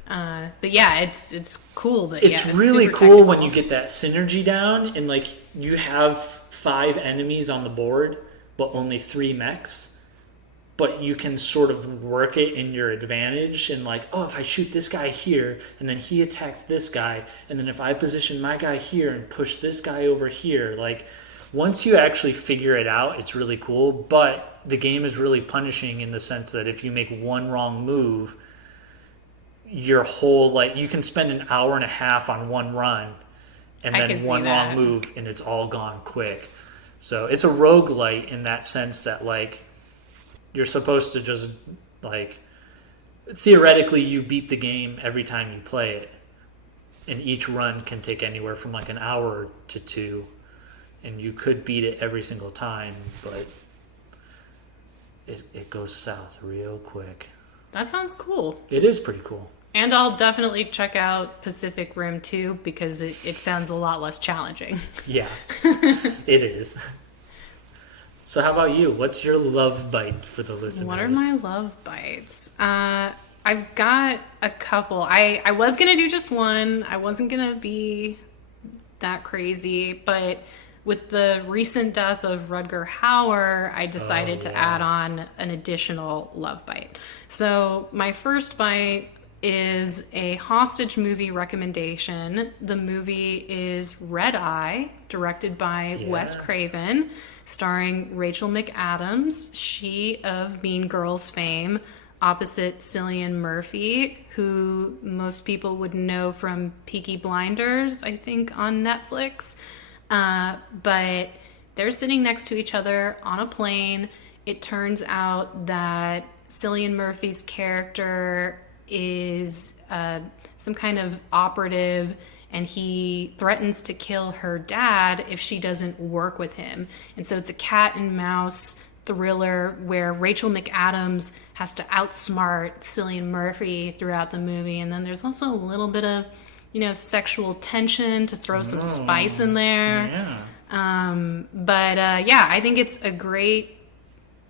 But yeah, it's cool. But It's yeah, really super cool when technical. you get that synergy down and, like, you have 5 enemies on the board, but only 3 mechs. But you can sort of work it in your advantage, and like, oh, if I shoot this guy here, and then he attacks this guy, and then if I position my guy here and push this guy over here, like, once you actually figure it out, it's really cool. But the game is really punishing in the sense that if you make one wrong move, your whole, like, you can spend an hour and a half on one run, and I then can see one that. wrong move, and it's all gone quick. So it's a roguelite in that sense that, like, you're supposed to just, like, theoretically you beat the game every time you play it, and each run can take anywhere from like an hour to 2, and you could beat it every single time, but it goes south real quick. That sounds cool. It is pretty cool. And I'll definitely check out Pacific Rim 2 because it sounds a lot less challenging. Yeah, it is. So how about you? What's your love bite for the listeners? What are my love bites? I've got a couple. I was going to do just one. I wasn't going to be that crazy. But with the recent death of Rutger Hauer, I decided to add on an additional love bite. So my first bite is a hostage movie recommendation. The movie is Red Eye, directed by Wes Craven, starring Rachel McAdams, she of Mean Girls fame, opposite Cillian Murphy, who most people would know from Peaky Blinders, I think, on Netflix. But they're sitting next to each other on a plane. It turns out that Cillian Murphy's character is some kind of operative, and he threatens to kill her dad if she doesn't work with him. And so it's a cat and mouse thriller where Rachel McAdams has to outsmart Cillian Murphy throughout the movie. And then there's also a little bit of, sexual tension to throw some spice in there. Yeah. I think it's a great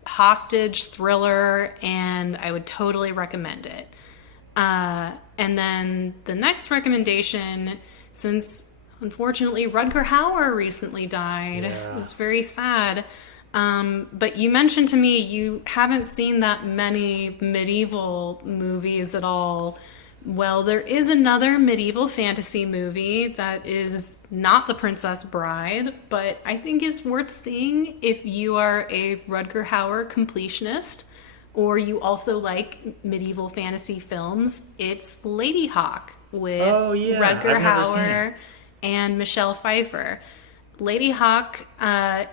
hostage thriller, and I would totally recommend it. And then the next recommendation, since unfortunately Rutger Hauer recently died, it was very sad. But you mentioned to me you haven't seen that many medieval movies at all. Well, there is another medieval fantasy movie that is not The Princess Bride, but I think is worth seeing if you are a Rutger Hauer completionist, or you also like medieval fantasy films. It's Lady Hawk with Rutger Hauer and Michelle Pfeiffer. Lady Hawk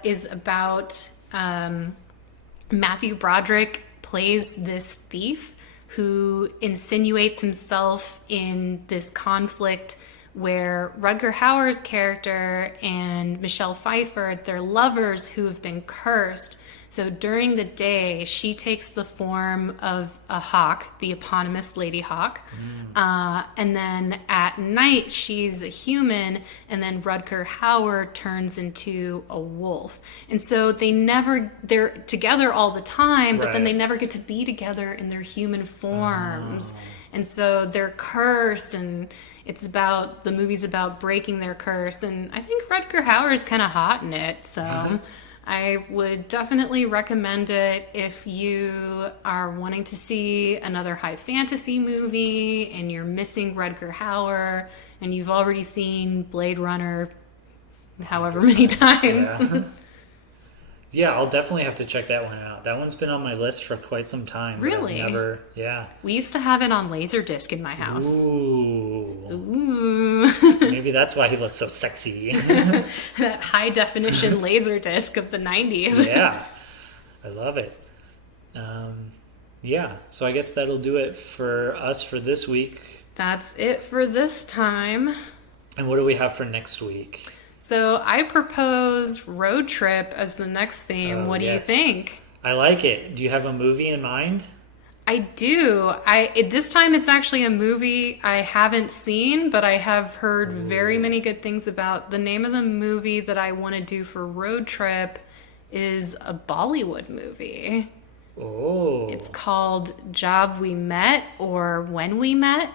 is about Matthew Broderick plays this thief who insinuates himself in this conflict where Rutger Hauer's character and Michelle Pfeiffer, they're lovers who have been cursed. So during the day, she takes the form of a hawk, the eponymous Lady Hawk. And then at night, she's a human, and then Rutger Hauer turns into a wolf. And so they're together all the time, but then they never get to be together in their human forms. And so they're cursed, and the movie's about breaking their curse. And I think Rutger Hauer is kind of hot in it, so... I would definitely recommend it if you are wanting to see another high fantasy movie and you're missing Rutger Hauer and you've already seen Blade Runner however many times. Yeah, I'll definitely have to check that one out. That one's been on my list for quite some time. Really? We used to have it on Laserdisc in my house. Ooh. Maybe that's why he looks so sexy. That high definition Laserdisc of the 90s. Yeah, I love it. So I guess that'll do it for us for this week. That's it for this time. And what do we have for next week? So I propose road trip as the next theme. What do you think? I like it. Do you have a movie in mind? I do. This time it's actually a movie I haven't seen, but I have heard very many good things about. The name of the movie that I want to do for road trip is a Bollywood movie. Oh. It's called Job We Met or When We Met,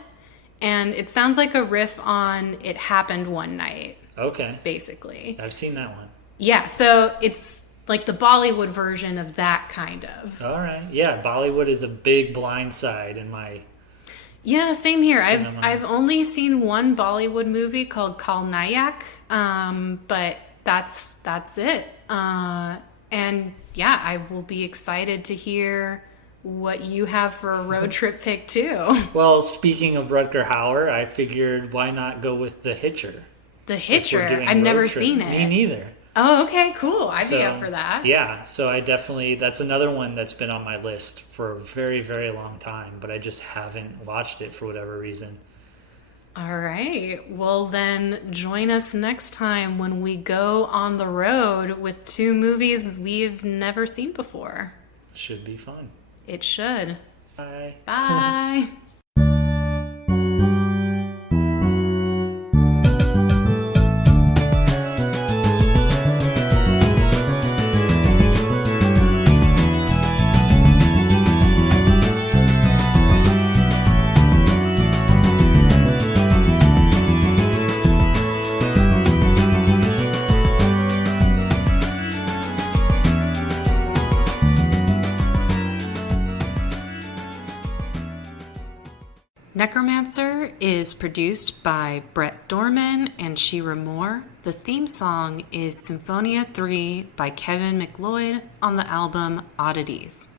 and it sounds like a riff on It Happened One Night. Okay. Basically. I've seen that one. Yeah, so it's like the Bollywood version of that kind of. All right. Yeah, Bollywood is a big blind side in my... Yeah, same here. Cinema. I've only seen one Bollywood movie called Kalnayak, but that's it. And yeah, I will be excited to hear what you have for a road trip pick too. Well, speaking of Rutger Hauer, I figured why not go with The Hitcher? The Hitcher? I've never seen it. Me neither. Oh, okay, cool. I'd be up for that. Yeah, so that's another one that's been on my list for a very, very long time, but I just haven't watched it for whatever reason. All right. Well, then join us next time when we go on the road with two movies we've never seen before. Should be fun. It should. Bye. Bye. Necromancer is produced by Brett Dorman and Shira Moore. The theme song is Symphonia 3 by Kevin MacLeod on the album Oddities.